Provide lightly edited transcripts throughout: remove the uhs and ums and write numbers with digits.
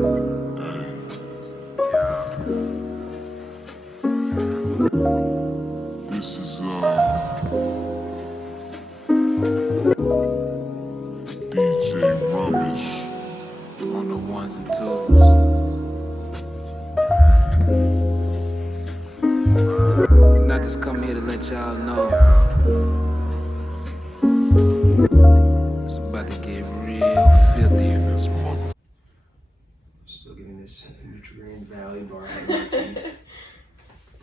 This is DJ Rubbish on the ones and twos. And I just come here to let y'all know it's about to get real filthy in this mother. Still getting this Nutrient Valley bar in my teeth.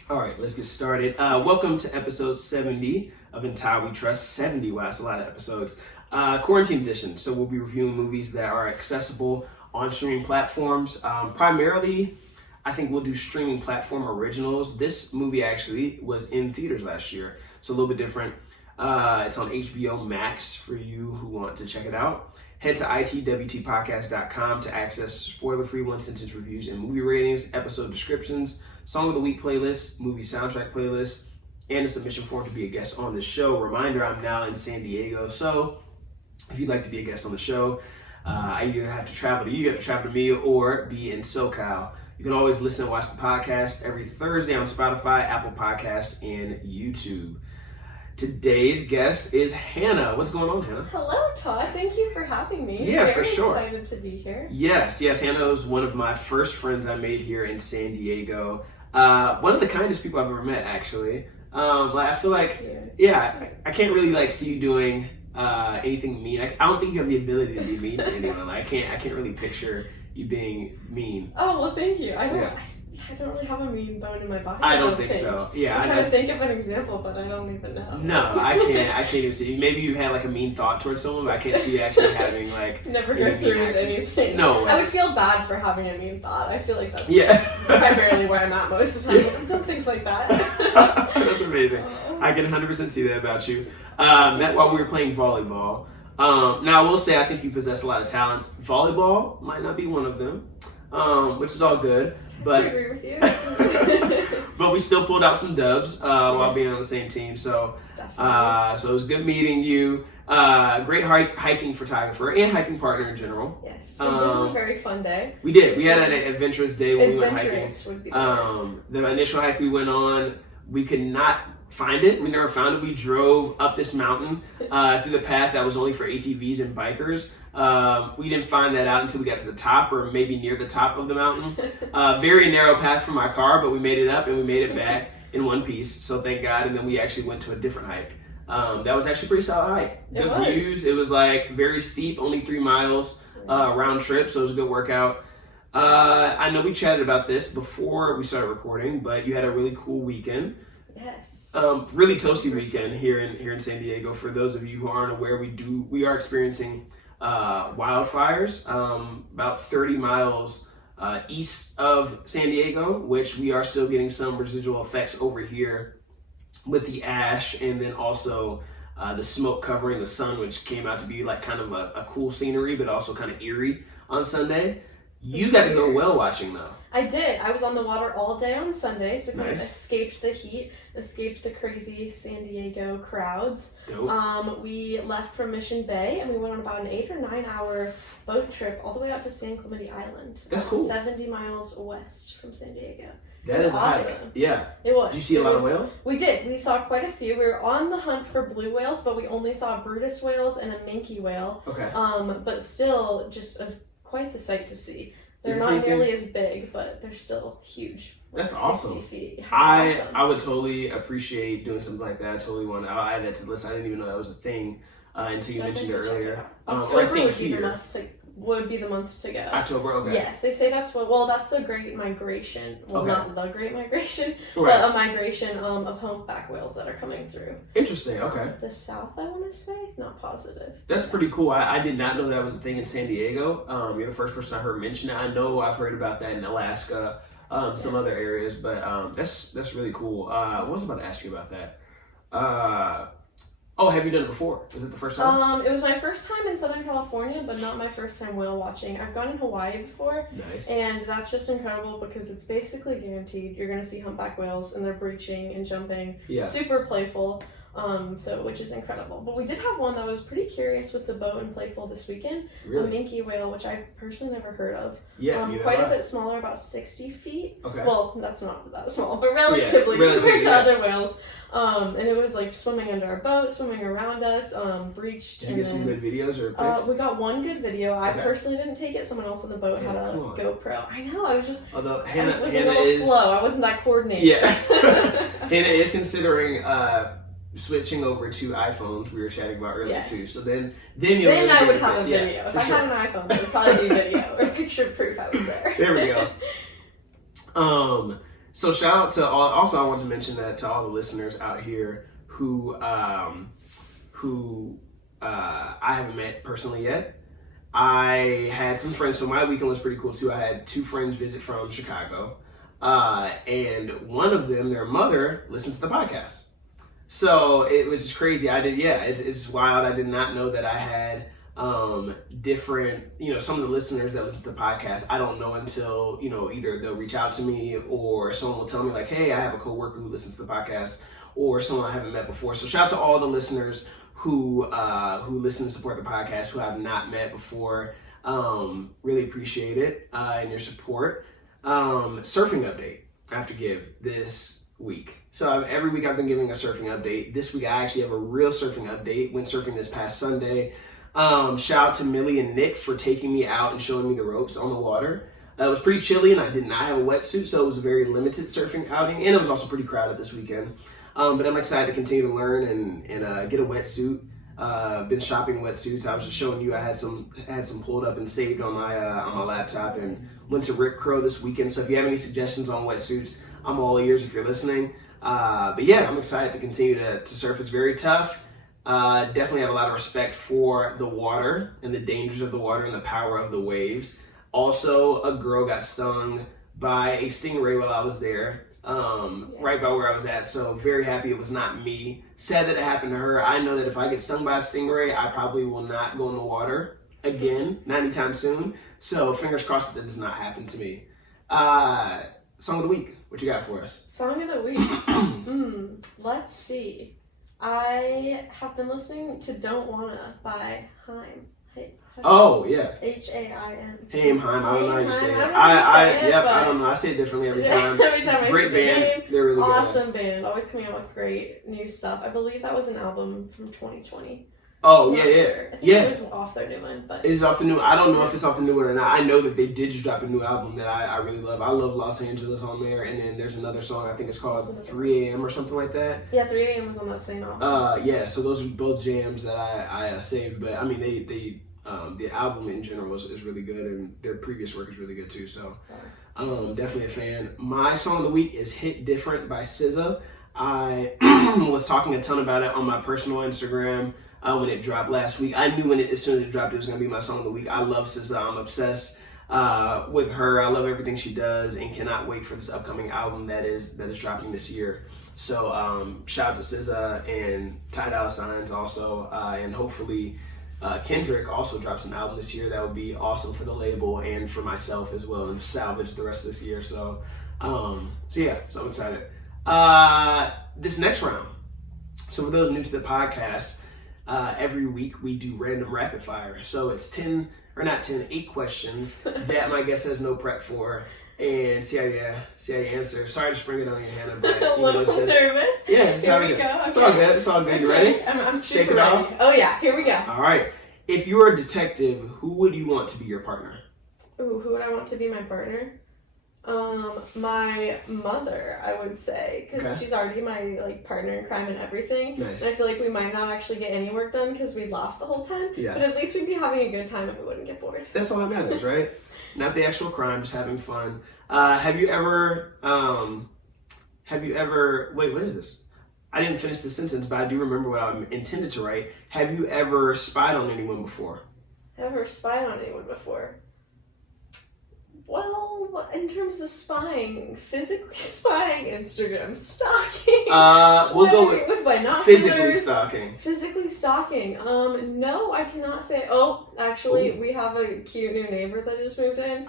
All right, let's get started. Welcome to episode 70 of In Todd We Trust. 70, wow, that's a lot of episodes. Quarantine edition. So we'll be reviewing movies that are accessible on streaming platforms. Primarily, I think we'll do streaming platform originals. This movie actually was in theaters last year, so a little bit different. It's on HBO Max for you who want to check it out. Head to itwtpodcast.com to access spoiler-free one-sentence reviews and movie ratings, episode descriptions, Song of the Week playlist, movie soundtrack playlist, and a submission form to be a guest on the show. Reminder, I'm now in San Diego, so if you'd like to be a guest on the show, I either have to travel to you, you have to travel to me, or be in SoCal. You can always listen and watch the podcast every Thursday on Spotify, Apple Podcasts, and YouTube. Today's guest is Hannah. What's going on, Hannah? Hello, Todd. Thank you for having me. Yeah, for sure. Very excited to be here. Yes. Hannah was one of my first friends I made here in San Diego. One of the kindest people I've ever met, actually. I feel like, I can't really see you doing anything mean. I don't think you have the ability to be mean to anyone. I can't really picture you being mean. Oh well, thank you. I don't really have a mean bone in my body. I don't think so. Yeah, I'm trying to think of an example, but I don't even know. No, I can't even see. Maybe you had a mean thought towards someone, but I can't see you actually having never go through with anything. No way. I would feel bad for having a mean thought. I feel like that's primarily where I'm at most of the time. Don't think like that. That's amazing. I can 100% see that about you. Met while we were playing volleyball. Now I will say I think you possess a lot of talents. Volleyball might not be one of them, which is all good. But I agree with you. But we still pulled out some dubs while being on the same team. So so it was good meeting you. Great hiking photographer and hiking partner in general. Yes, we did a very fun day. We did. We had an adventurous day when we went hiking. Would be the initial hike we went on, we could not find it. We never found it. We drove up this mountain through the path that was only for ATVs and bikers. We didn't find that out until we got to the top, or maybe near the top of the mountain. Very narrow path for my car, but we made it up and we made it back in one piece. So thank God. And then we actually went to a different hike. That was actually pretty solid hike. Good views. It was very steep, only 3 miles round trip. So it was a good workout. I know we chatted about this before we started recording, but you had a really cool weekend. Yes. Really toasty weekend here in San Diego. For those of you who aren't aware, we are experiencing wildfires about 30 miles east of San Diego, which we are still getting some residual effects over here with the ash, and then also the smoke covering the sun, which came out to be kind of a cool scenery, but also kind of eerie on Sunday. You got to go whale watching though. I did. I was on the water all day on Sunday, so kind of Nice. Escaped the heat, escaped the crazy San Diego crowds. Dope. We left from Mission Bay and we went on about an 8 or 9 hour boat trip all the way out to San Clemente Island. That's cool. 70 miles west from San Diego. That is awesome. hike. Yeah. It was. Did you see a lot of whales? We did. We saw quite a few. We were on the hunt for blue whales, but we only saw Brutus whales and a minke whale. Okay. But still just quite the sight to see. They're Is the not same nearly thing? as big, but they're still huge. That's 60 awesome. feet. That's awesome. I would totally appreciate doing something like that. I totally want to. I'll add that to the list. I didn't even know that was a thing until you mentioned it earlier. October Or I think would be the month to go. October, okay. Yes, they say that's that's the Great Migration. Well, Okay. not the Great Migration, Right. but a migration of humpback whales that are coming through. Interesting, okay. The south, I want to say. Not positive. That's pretty cool. I did not know that was a thing in San Diego. You're the first person I heard mention it. I know I've heard about that in Alaska, some other areas, but that's really cool. What was I about to ask you about that? Have you done it before? Was it the first time? It was my first time in Southern California, but not my first time whale watching. I've gone in Hawaii before. Nice. And that's just incredible because it's basically guaranteed you're going to see humpback whales and they're breaching and jumping. Yeah. Super playful. So which is incredible. But we did have one that was pretty curious with the boat and playful this weekend. Really? A minke whale, which I personally never heard of. Yeah, quite a bit smaller, about 60 feet. Okay. Well, that's not that small, but relatively compared to other whales. And it was like swimming under our boat, swimming around us, breached. Did you get some good videos or pics? We got one good video. I Okay. personally didn't take it. Someone else on the boat had a GoPro. I know. I was just. Although I Hannah was a little slow. I wasn't that coordinated. Yeah. Hannah is considering switching over to iPhones. We were chatting about earlier too. So then you'll. Then I would have a video. Yeah, if I had an iPhone, it would probably be video or picture proof I was there. There we go. So shout out to all. Also, I wanted to mention that to all the listeners out here who I haven't met personally yet. I had some friends, so my weekend was pretty cool too. I had 2 friends visit from Chicago, and one of them, their mother, listens to the podcast. So it was just crazy. It's wild. I did not know that I had different, some of the listeners that listen to the podcast, I don't know until, either they'll reach out to me or someone will tell me like, hey, I have a coworker who listens to the podcast, or someone I haven't met before. So shout out to all the listeners who listen and support the podcast, who I've not met before. Really appreciate it and your support. Surfing update I have to give this week. So every week I've been giving a surfing update. This week I actually have a real surfing update. Went surfing this past Sunday. Shout out to Millie and Nick for taking me out and showing me the ropes on the water. It was pretty chilly and I did not have a wetsuit, so it was a very limited surfing outing, and it was also pretty crowded this weekend. But I'm excited to continue to learn and get a wetsuit. Been shopping wetsuits. I was just showing you I had some pulled up and saved on my laptop, and went to Rick Crow this weekend. So if you have any suggestions on wetsuits, I'm all ears if you're listening. But yeah, I'm excited to continue to surf. It's very tough. Definitely have a lot of respect for the water and the dangers of the water and the power of the waves. Also, a girl got stung by a stingray while I was there, right by where I was at. So very happy it was not me. Sad that it happened to her. I know that if I get stung by a stingray, I probably will not go in the water again, not anytime soon. So fingers crossed that does not happen to me. Song of the week. What you got for us? Song of the week. Let's see. I have been listening to Don't Wanna by Haim. Oh, yeah. H-A-I-M. Haim. I don't know how you say it. I don't know. I say it differently every time. Every time I Great say band. the name. They're really good. Awesome band. Always coming out with great new stuff. I believe that was an album from 2020. Oh, I'm yeah. not sure. I think it was off their new one. But it's off the new. I don't know if it's off the new one or not. I know that they did just drop a new album that I really love. I love Los Angeles on there, and then there's another song, I think it's called 3 a.m. or something like that. Yeah, 3 a.m. was on that same album. Yeah, so those are both jams that I saved. But I mean, the album in general is really good, and their previous work is really good too. So definitely a fan. My song of the week is Hit Different by SZA. I was talking a ton about it on my personal Instagram when it dropped last week. I knew as soon as it dropped, it was going to be my song of the week. I love SZA. I'm obsessed with her. I love everything she does, and cannot wait for this upcoming album that is dropping this year. So shout out to SZA and Ty Dolla $ign also, and hopefully Kendrick also drops an album this year. That would be awesome for the label and for myself as well, and salvage the rest of this year. So I'm excited. This next round. So for those new to the podcast, every week we do random rapid fire. So it's 8 questions that my guest has no prep for, and see how you answer. Sorry to spring it on you, Hannah, but a little nervous. Yeah, here we go. Okay. It's all good. It's all good. You ready? I'm super Shake it ready. off. Oh yeah, here we go. All right. If you were a detective, who would you want to be your partner? Ooh, who would I want to be my partner? My mother, I would say, because she's already my partner in crime and everything. Nice. And I feel like we might not actually get any work done because we laugh the whole time. Yeah. But at least we'd be having a good time and we wouldn't get bored. That's all that matters, right? Not the actual crime, just having fun. Have you ever? Wait, what is this? I didn't finish the sentence, but I do remember what I intended to write. Have you ever spied on anyone before? Ever spied on anyone before? Well, In terms of spying, physically spying, Instagram stalking. We'll go with binoculars. physically stalking. Physically stalking. No, I cannot say. Oh, actually, we have a cute new neighbor that just moved in.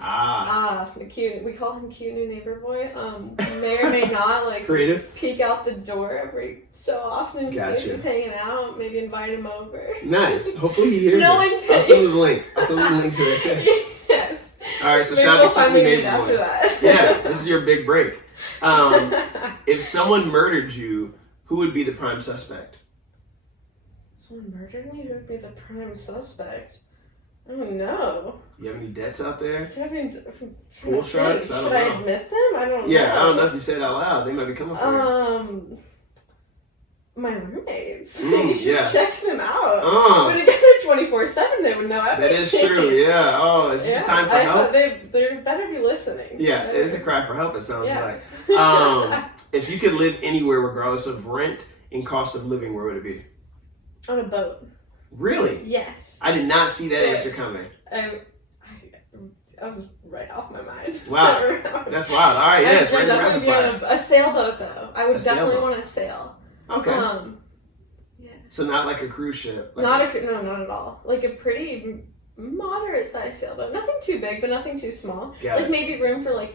Cute. We call him cute new neighbor boy. May or may not creative. Peek out the door every so often and see if he's hanging out. Maybe invite him over. Nice. Hopefully he hears this. I'll send you the link. To this. Yes. All right, so maybe shout out to finally neighbor after that. Yeah, this is your big break. If someone murdered you, who would be the prime suspect? Someone murdered me? Who would be the prime suspect? I don't know. You have any debts out there? Do I have any pool sharks? Should I admit them? I don't know. Yeah, I don't know if you say it out loud. They might be coming for you. My roommates. You should check them out. We're together 24/7. They would know everything. That is true. Yeah. Oh, is this a sign for help? They better be listening. Yeah, it is a cry for help. It sounds like. If you could live anywhere, regardless of rent and cost of living, where would it be? On a boat. Really? Yes. I did not see that answer coming. I was right off my mind. Wow. That's wild. All right. Yes. I'd definitely be on a sailboat though. I would definitely want to sail. Okay. Yeah. So not like a cruise ship. No, not at all. Like a pretty moderate sized sailboat. Nothing too big, but nothing too small. Maybe room for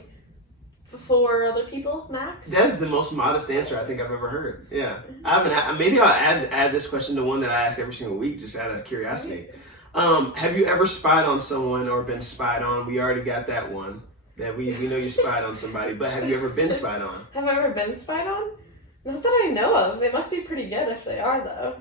4 other people max. That's the most modest answer I think I've ever heard. Yeah. I haven't. Maybe I'll add this question to one that I ask every single week, just out of curiosity. Have you ever spied on someone or been spied on? We already got that one. That we know you spied on somebody, but have you ever been spied on? Have I ever been spied on? Not that I know of. They must be pretty good if they are, though.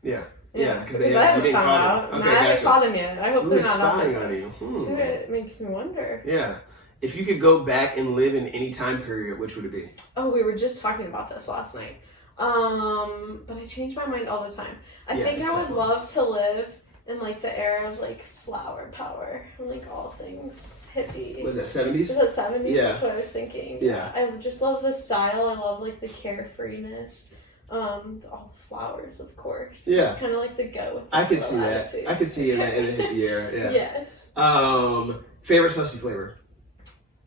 Yeah, because I haven't found out. Okay, I haven't caught them yet. I hope they're not spying on you. It makes me wonder. Yeah. If you could go back and live in any time period, which would it be? Oh, we were just talking about this last night. But I change my mind all the time. I think I would love to live in the era of flower power and all things hippie. Was that 70s? Was that 70s? Yeah. That's what I was thinking. Yeah. I just love the style. I love the carefreeness. All the flowers, of course. Yeah. Just kind of the go with the I could see attitude. that. I could see in a hippie era. Yeah. Yes. Favorite slushy flavor?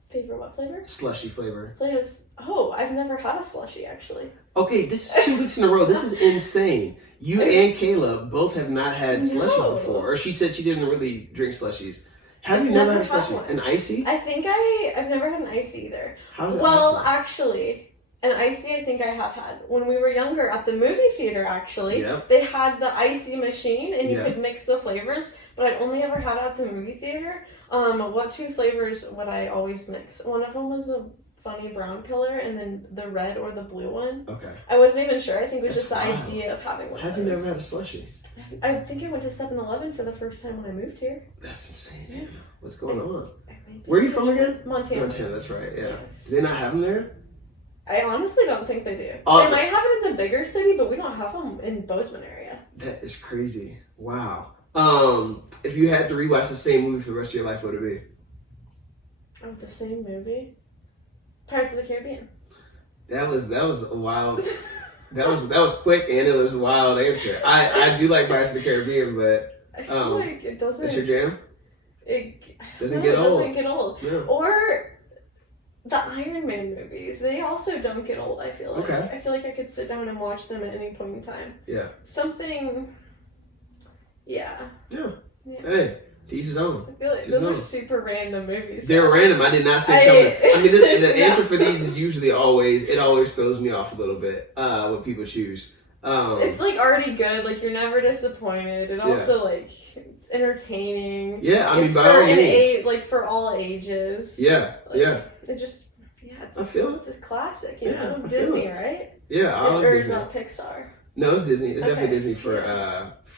Favorite what flavor? Slushy flavor. I've never had a slushy actually. Okay, this is 2 weeks in a row. This is insane. You and Kayla both have not had slushies before. Or she said she didn't really drink slushies. Have you never had a slushie? An icy? I think I've never had an icy either. How's it? Well, actually, an icy I think I have had. When we were younger at the movie theater, actually, they had the icy machine and you could mix the flavors, but I'd only ever had it at the movie theater. What 2 flavors would I always mix? One of them was a funny brown color and then the red or the blue one. Okay. I wasn't even sure. I think it was just the idea of having one. Have you never had a slushie? I think I went to 7-Eleven for the first time when I moved here. That's insane. Yeah. What's going on? Where are you from again? Montana. Montana, that's right. Yeah. Yes. Do they not have them there? I honestly don't think they do. They might have it in the bigger city, but we don't have them in Bozeman area. That is crazy. Wow. If you had to rewatch the same movie for the rest of your life, what would it be? Oh, the same movie? Pirates of the Caribbean. That was a wild. that was quick and it was a wild answer. I do like Pirates of the Caribbean, but I feel like it doesn't. That's your jam. It doesn't get old. Doesn't get old. Yeah. Or the Iron Man movies. They also don't get old. I feel like. Okay. I feel like I could sit down and watch them at any point in time. Yeah. Something. Yeah. Yeah. Hey. To each his own. I feel like those are super random movies. They're random. I did not say coming. I mean, the answer for these is usually it always throws me off a little bit what people choose. It's already good. You're never disappointed. It also it's entertaining. Yeah, I mean, it's by all means. For all ages. Yeah, It just it's it's a classic. You know, Disney, right? Yeah, I love Disney. Or Disney. is that Pixar? No, it's Disney. It's definitely Disney for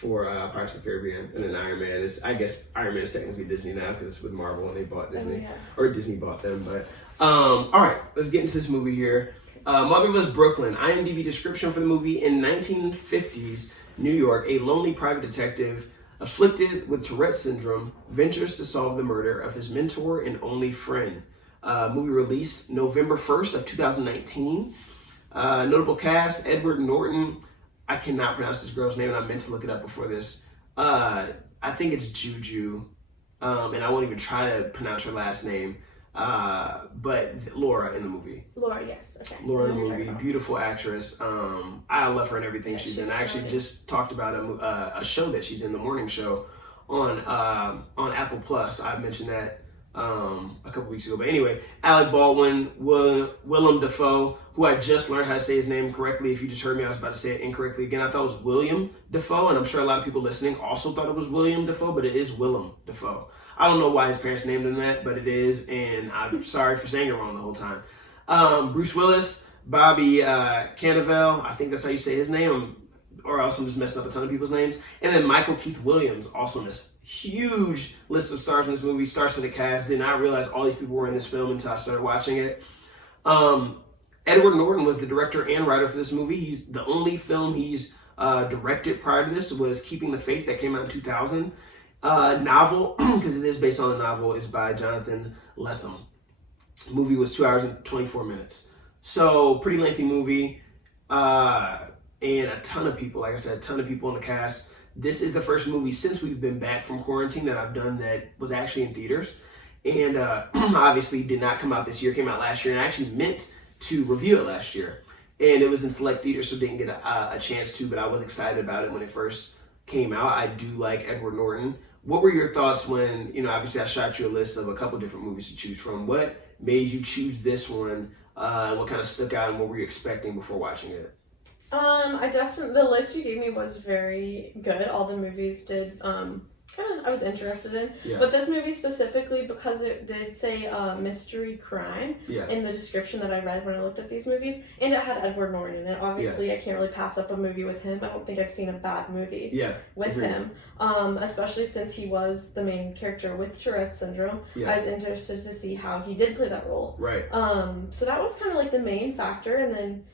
Pirates of the Caribbean, and then Iron Man. I guess Iron Man is technically Disney now because it's with Marvel and they bought Disney, or Disney bought them. But all right, let's get into this movie here. Motherless Brooklyn. IMDb description for the movie: in 1950s New York, a lonely private detective afflicted with Tourette's syndrome ventures to solve the murder of his mentor and only friend. Movie released November 1st of 2019. Notable cast: Edward Norton. I cannot pronounce this girl's name, and I meant to look it up before this. I think it's Juju, and I won't even try to pronounce her last name. But Laura in the movie. Laura, yes, okay. Laura in the movie, beautiful actress. I love her and everything she's in. I actually just talked about a show that she's in, the morning show on Apple Plus. I mentioned that a couple weeks ago. But anyway, Alec Baldwin, Willem Dafoe, who I just learned how to say his name correctly. If you just heard me, I was about to say it incorrectly again. I thought it was William Dafoe, and I'm sure a lot of people listening also thought it was William Dafoe, but it is Willem Dafoe. I don't know why his parents named him that, but it is, and I'm sorry for saying it wrong the whole time. Bruce Willis, Bobby Cannavale, I think that's how you say his name, or else I'm just messing up a ton of people's names. And then Michael Keith Williams, also in this huge list of stars in this movie, stars for the cast. Did not realize all these people were in this film until I started watching it. Edward Norton was the director and writer for this movie. He's the only film he's directed prior to this was Keeping the Faith, that came out in 2000. Novel, because it is based on a novel, is by Jonathan Lethem. The movie was 2 hours and 24 minutes. So, pretty lengthy movie. And a ton of people, like I said, a ton of people in the cast. This is the first movie since we've been back from quarantine that I've done that was actually in theaters. And obviously did not come out this year, came out last year. And I actually meant to review it last year. And it was in select theaters, so didn't get a chance to, but I was excited about it when it first came out. I do like Edward Norton. What were your thoughts when, obviously I shot you a list of a couple different movies to choose from. What made you choose this one? What kind of stuck out, and what were you expecting before watching it? The list you gave me was very good. All the movies did, I was interested in. Yeah. But this movie specifically, because it did say mystery crime in the description that I read when I looked at these movies, and it had Edward Norton in it. Obviously, I can't really pass up a movie with him. I don't think I've seen a bad movie with him, especially since he was the main character with Tourette's syndrome. I was interested to see how he did play that role. Right. So that was kind of like the main factor, and then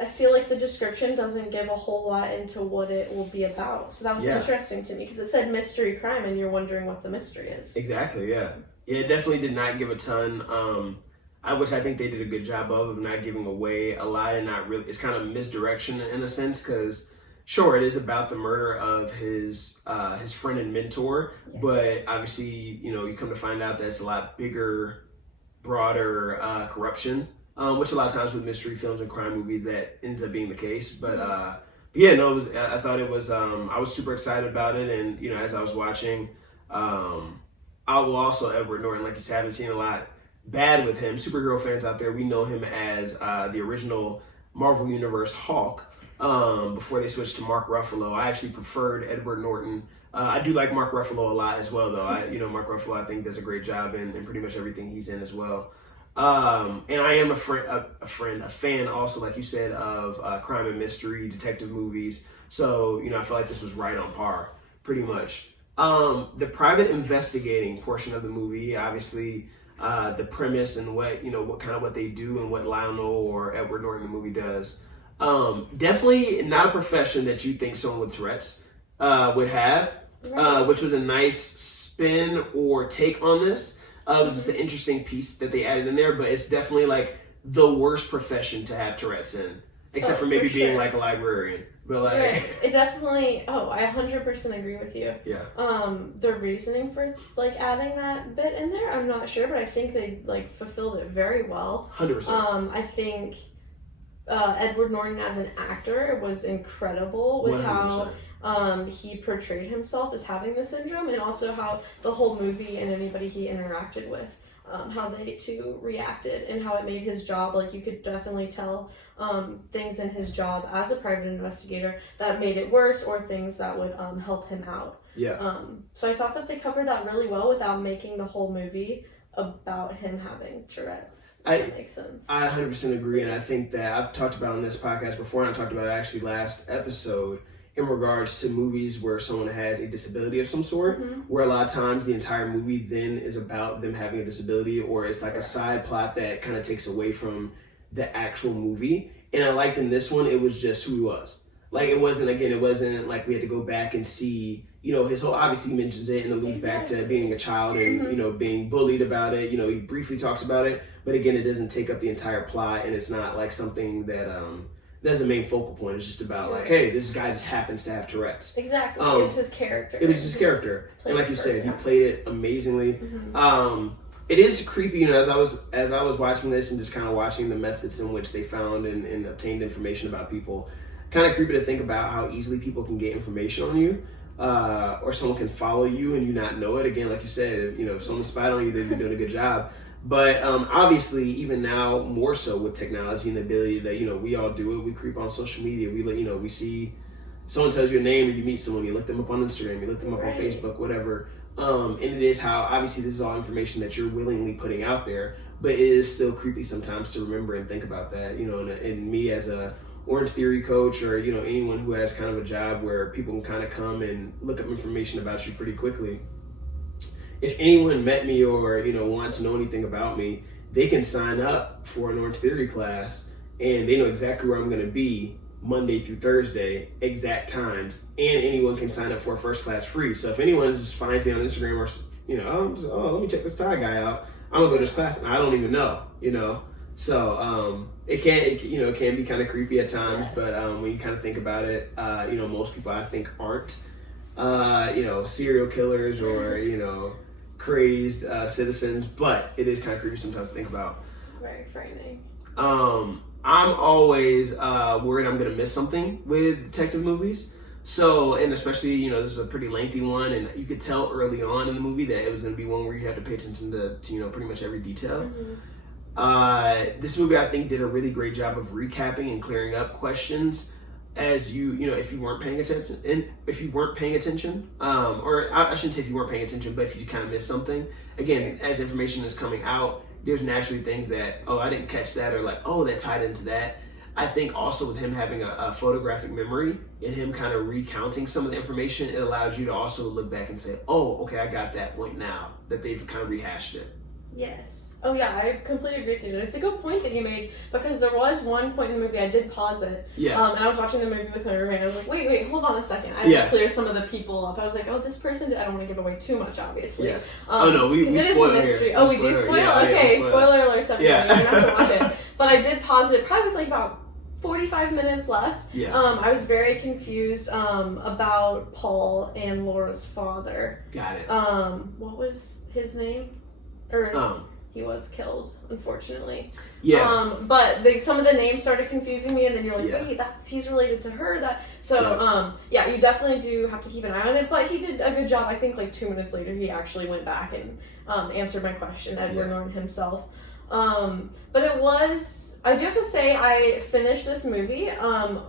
I feel like the description doesn't give a whole lot into what it will be about. So that was interesting to me, because it said mystery crime and you're wondering what the mystery is. Exactly, yeah. Yeah, it definitely did not give a ton, which I think they did a good job of not giving away a lot, and not really, it's kind of misdirection in a sense, because sure, it is about the murder of his friend and mentor, but obviously, you come to find out that it's a lot bigger, broader corruption. Which a lot of times with mystery films and crime movies that ends up being the case. But it was. I thought it was. I was super excited about it, and as I was watching, I will also Edward Norton, like you said, I haven't seen a lot bad with him. Superhero fans out there, we know him as the original Marvel Universe Hulk. Before they switched to Mark Ruffalo, I actually preferred Edward Norton. I do like Mark Ruffalo a lot as well, though. Mark Ruffalo, I think, does a great job in pretty much everything he's in as well. And I am a fan also, like you said, of crime and mystery, detective movies. So, I feel like this was right on par, pretty much. The private investigating portion of the movie, obviously, the premise and what they do and what Lionel or Edward Norton in the movie does. Definitely not a profession that you think someone with Tourette's would have, which was a nice spin or take on this. It was just an interesting piece that they added in there, but it's definitely like the worst profession to have Tourette's in, except for maybe being like a librarian. But like, it definitely. Oh, I 100% agree with you. Yeah. The reasoning for like adding that bit in there, I'm not sure, but I think they like fulfilled it very well. 100%. I think Edward Norton as an actor was incredible with 100%. How. He portrayed himself as having the syndrome, and also how the whole movie and anybody he interacted with, how they too reacted, and how it made his job, like you could definitely tell things in his job as a private investigator that made it worse, or things that would help him out. Yeah. So I thought that they covered that really well without making the whole movie about him having Tourette's. That makes sense. I 100% agree, and I think that I've talked about on this podcast before, and I talked about it actually last episode, in regards to movies where someone has a disability of some sort, where a lot of times the entire movie then is about them having a disability, or it's like a side plot that kind of takes away from the actual movie. And I liked in this one, it was just who he was. Like, it wasn't like we had to go back and see, his whole, obviously he mentions it and alludes back to being a child and, being bullied about it. He briefly talks about it, but again, it doesn't take up the entire plot, and it's not like something that, that's the main focal point. It's just about like, hey, this guy just happens to have Tourette's. Exactly. It was his character. It was his character. And like you said, he played it amazingly. It is creepy, as I was watching this and just kind of watching the methods in which they found and obtained information about people. Kind of creepy to think about how easily people can get information on you, or someone can follow you and you not know it. Again, like you said, if someone spied on you, they've been doing a good job. But obviously, even now, more so with technology and the ability that we all do it. We creep on social media. We see someone tells you a name, or you meet someone, you look them up on Instagram, you look them up on Facebook, whatever. And it is how, obviously, this is all information that you're willingly putting out there, but it is still creepy sometimes to remember and think about that. And me as a Orange Theory coach, or anyone who has kind of a job where people can kind of come and look up information about you pretty quickly. If anyone met me or want to know anything about me, they can sign up for an Orange Theory class, and they know exactly where I'm going to be Monday through Thursday, exact times, and anyone can sign up for a first class free. So if anyone just finds me on Instagram or let me check this Todd guy out, I'm gonna go to this class and I don't even know, So it can be kind of creepy at times, but when you kind of think about it, most people I think aren't serial killers or crazed citizens, but it is kind of creepy sometimes to think about. Very frightening. I'm always worried I'm gonna miss something with detective movies. So, and especially, this is a pretty lengthy one, and you could tell early on in the movie that it was gonna be one where you had to pay attention to pretty much every detail. Mm-hmm. This movie, I think, did a really great job of recapping and clearing up questions as if you weren't paying attention, or I shouldn't say if you weren't paying attention, but if you kind of missed something. Again, as information is coming out, there's naturally things that, I didn't catch that, or that tied into that. I think also with him having a photographic memory and him kind of recounting some of the information, it allows you to also look back and say, okay, I got that point now, that they've kind of rehashed it. Yes. Oh yeah, I completely agree with you. It's a good point that you made, because there was one point in the movie, I did pause it. Yeah. And I was watching the movie with my roommate, and I was like, wait, hold on a second. I have to clear some of the people up. I was like, this person, I don't want to give away too much, obviously. Yeah. We spoil it here. Oh, we do spoil? Yeah, okay, spoil spoiler alerts, everybody. You're going to have to watch it. But I did pause it probably with about 45 minutes left. Yeah. I was very confused about Paul and Laura's father. Got it. What was his name? He was killed, unfortunately. Yeah. But some of the names started confusing me, and then you're like, wait, he's related to her. You definitely do have to keep an eye on it. But he did a good job. I think 2 minutes later, he actually went back and answered my question, Edward Norton himself. But I do have to say, I finished this movie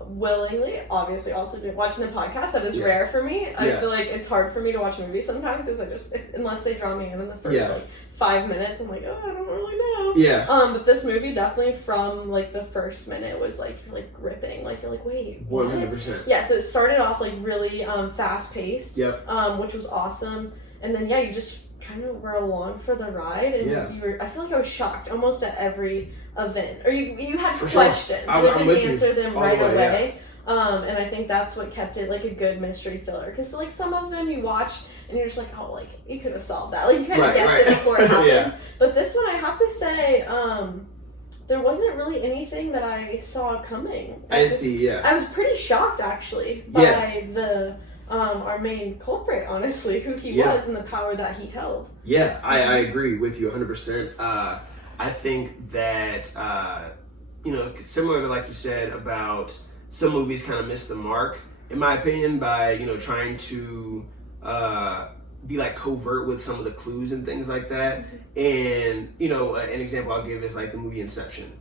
willingly. Obviously, also watching the podcast, that is rare for me. I feel like it's hard for me to watch movies sometimes, because unless they draw me in the first 5 minutes, I'm like, I don't really know. Yeah. But this movie definitely, from the first minute, was gripping. You're like, wait, what? 100%. Yeah. So it started off really fast paced. Yep. Which was awesome, and then you just kind of were along for the ride, and I feel like I was shocked almost at every event, or you had questions, and you didn't answer them right away. And I think that's what kept it a good mystery thriller, because some of them you watch and you're just you could have solved that, you kind of guess it before it happens. But this one, I have to say, there wasn't really anything that I saw coming. I was pretty shocked actually by the our main culprit, honestly, who he was and the power that he held. Yeah, I agree with you 100%. I think that, similar to like you said about some movies kind of miss the mark, in my opinion, by, trying to be covert with some of the clues and things like that. And, an example I'll give is the movie Inception.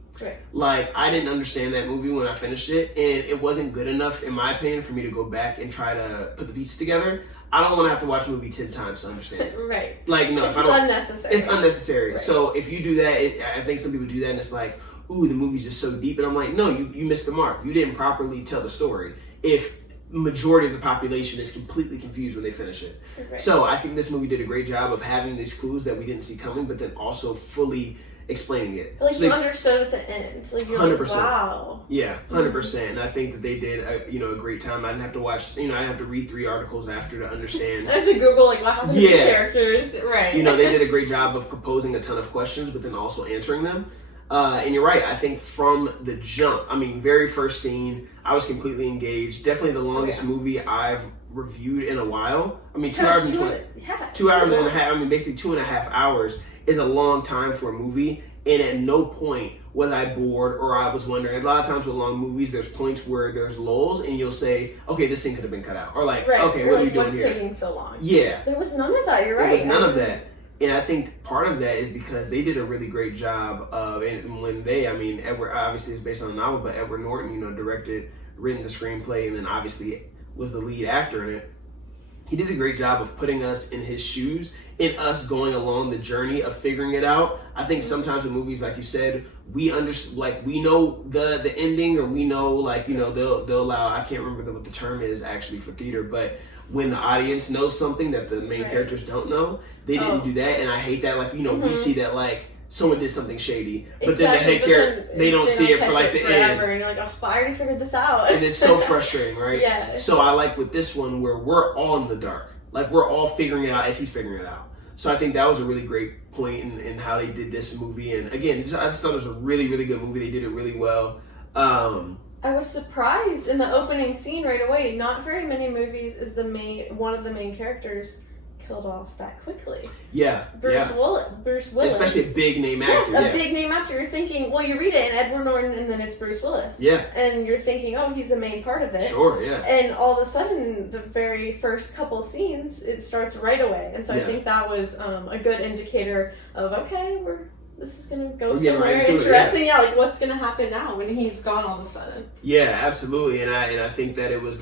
Right. I didn't understand that movie when I finished it, and it wasn't good enough, in my opinion, for me to go back and try to put the pieces together. I don't want to have to watch a movie 10 times to understand it. Right. No. It's just unnecessary. It's unnecessary. Right. So if you do that, I think some people do that, and it's ooh, the movie's just so deep. And I'm like, no, you missed the mark. You didn't properly tell the story. If majority of the population is completely confused when they finish it. Right. So I think this movie did a great job of having these clues that we didn't see coming, but then also fully explaining it. You understood at the end. You're 100%. Wow. Yeah, 100%. Mm-hmm. And I think that they did a great time. I didn't have to watch, I didn't have to read 3 articles after to understand. I have to Google what happened to these characters. Right. They did a great job of proposing a ton of questions, but then also answering them. And you're right. I think from the jump, very first scene, I was completely engaged. Definitely the longest movie I've reviewed in a while. I mean, 2 hours and 20, yeah, 2 hours and a half. I mean, basically 2.5 hours is a long time for a movie. And at no point was I bored or I was wondering. A lot of times with long movies, there's points where there's lulls and you'll say, okay, this scene could have been cut out. Or like, okay, what are we doing what's here? What's taking so long? Yeah. There was none of that, you're right. There was none of that. And I think part of that is because they did a really great job of, and when they, I mean, Edward, obviously it's based on a novel, but Edward Norton, directed, written the screenplay, and then obviously was the lead actor in it. He did a great job of putting us in his shoes and us going along the journey of figuring it out. I think sometimes in movies, like you said, we know the ending, or we know they'll allow, I can't remember what the term is actually for theater, but when the audience knows something that the main characters don't know, they didn't do that, and I hate that. We see that someone did something shady, but then the head character, they don't see it for the end. And you're like, oh, I already figured this out. And it's so frustrating, right? Yes. So I like with this one where we're all in the dark. We're all figuring it out as he's figuring it out. So I think that was a really great point in how they did this movie. And again, I just thought it was a really, really good movie. They did it really well. I was surprised in the opening scene right away. Not very many movies is one of the main characters killed off that quickly. Yeah. Bruce Willis. Especially a big name actor. Yes, a big name actor. You're thinking, well, you read it in Edward Norton and then it's Bruce Willis. Yeah. And you're thinking, oh, he's the main part of it. Sure, yeah. And all of a sudden, the very first couple scenes, it starts right away. And so I think that was a good indicator of, okay, this is going to go somewhere interesting. Yeah, what's going to happen now when he's gone all of a sudden? Yeah, absolutely. And I think that it was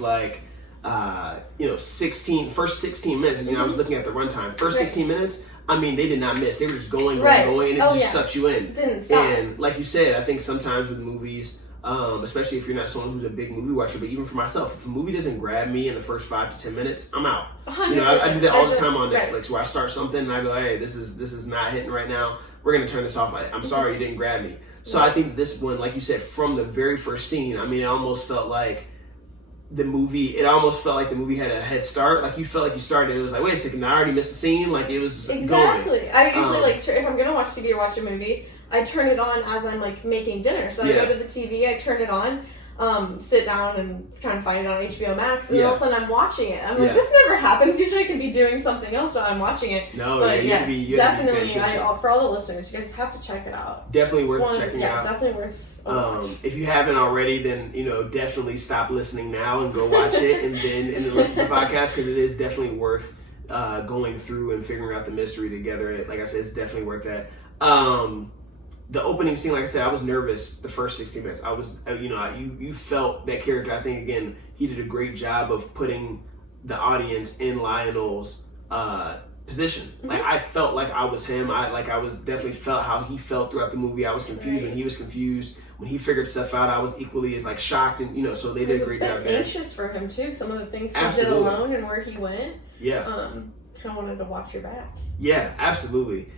first 16 minutes. I was looking at the runtime. First 16 minutes, they did not miss. They were just going, and it just sucked you in. Didn't stop. And like you said, I think sometimes with movies, especially if you're not someone who's a big movie watcher, but even for myself, if a movie doesn't grab me in the first 5 to 10 minutes, I'm out. 100%. I do that all the time on Netflix, where I start something and I go, hey, this is not hitting right now. We're going to turn this off. I'm sorry you didn't grab me. So I think this one, like you said, from the very first scene, it almost felt like the movie had a head start. You felt like you started, it was like, wait a second, I already missed a scene. It was just exactly. going. I usually if I'm going to watch TV or watch a movie, I turn it on as I'm making dinner. So I go to the TV, I turn it on, sit down and try to find it on HBO Max, and all of a sudden I'm watching it. I'm like, this never happens. Usually I can be doing something else while I'm watching it. No, but yeah, definitely. For all the listeners, you guys have to check it out. Definitely worth checking out. Yeah, definitely worth. If you haven't already, then definitely stop listening now and go watch it, and then listen to the podcast, because it is definitely worth going through and figuring out the mystery together. Like I said, it's definitely worth that. The opening scene, like I said, I was nervous the first 16 minutes. I was, you felt that character. I think, again, he did a great job of putting the audience in Lionel's position. I felt like I was him. I definitely felt how he felt throughout the movie. I was confused when he was confused. When he figured stuff out, I was equally as shocked, and so they did a great job there. Anxious for him too. Some of the things he did alone and where he went. Yeah. Kind of wanted to watch your back. Yeah, absolutely.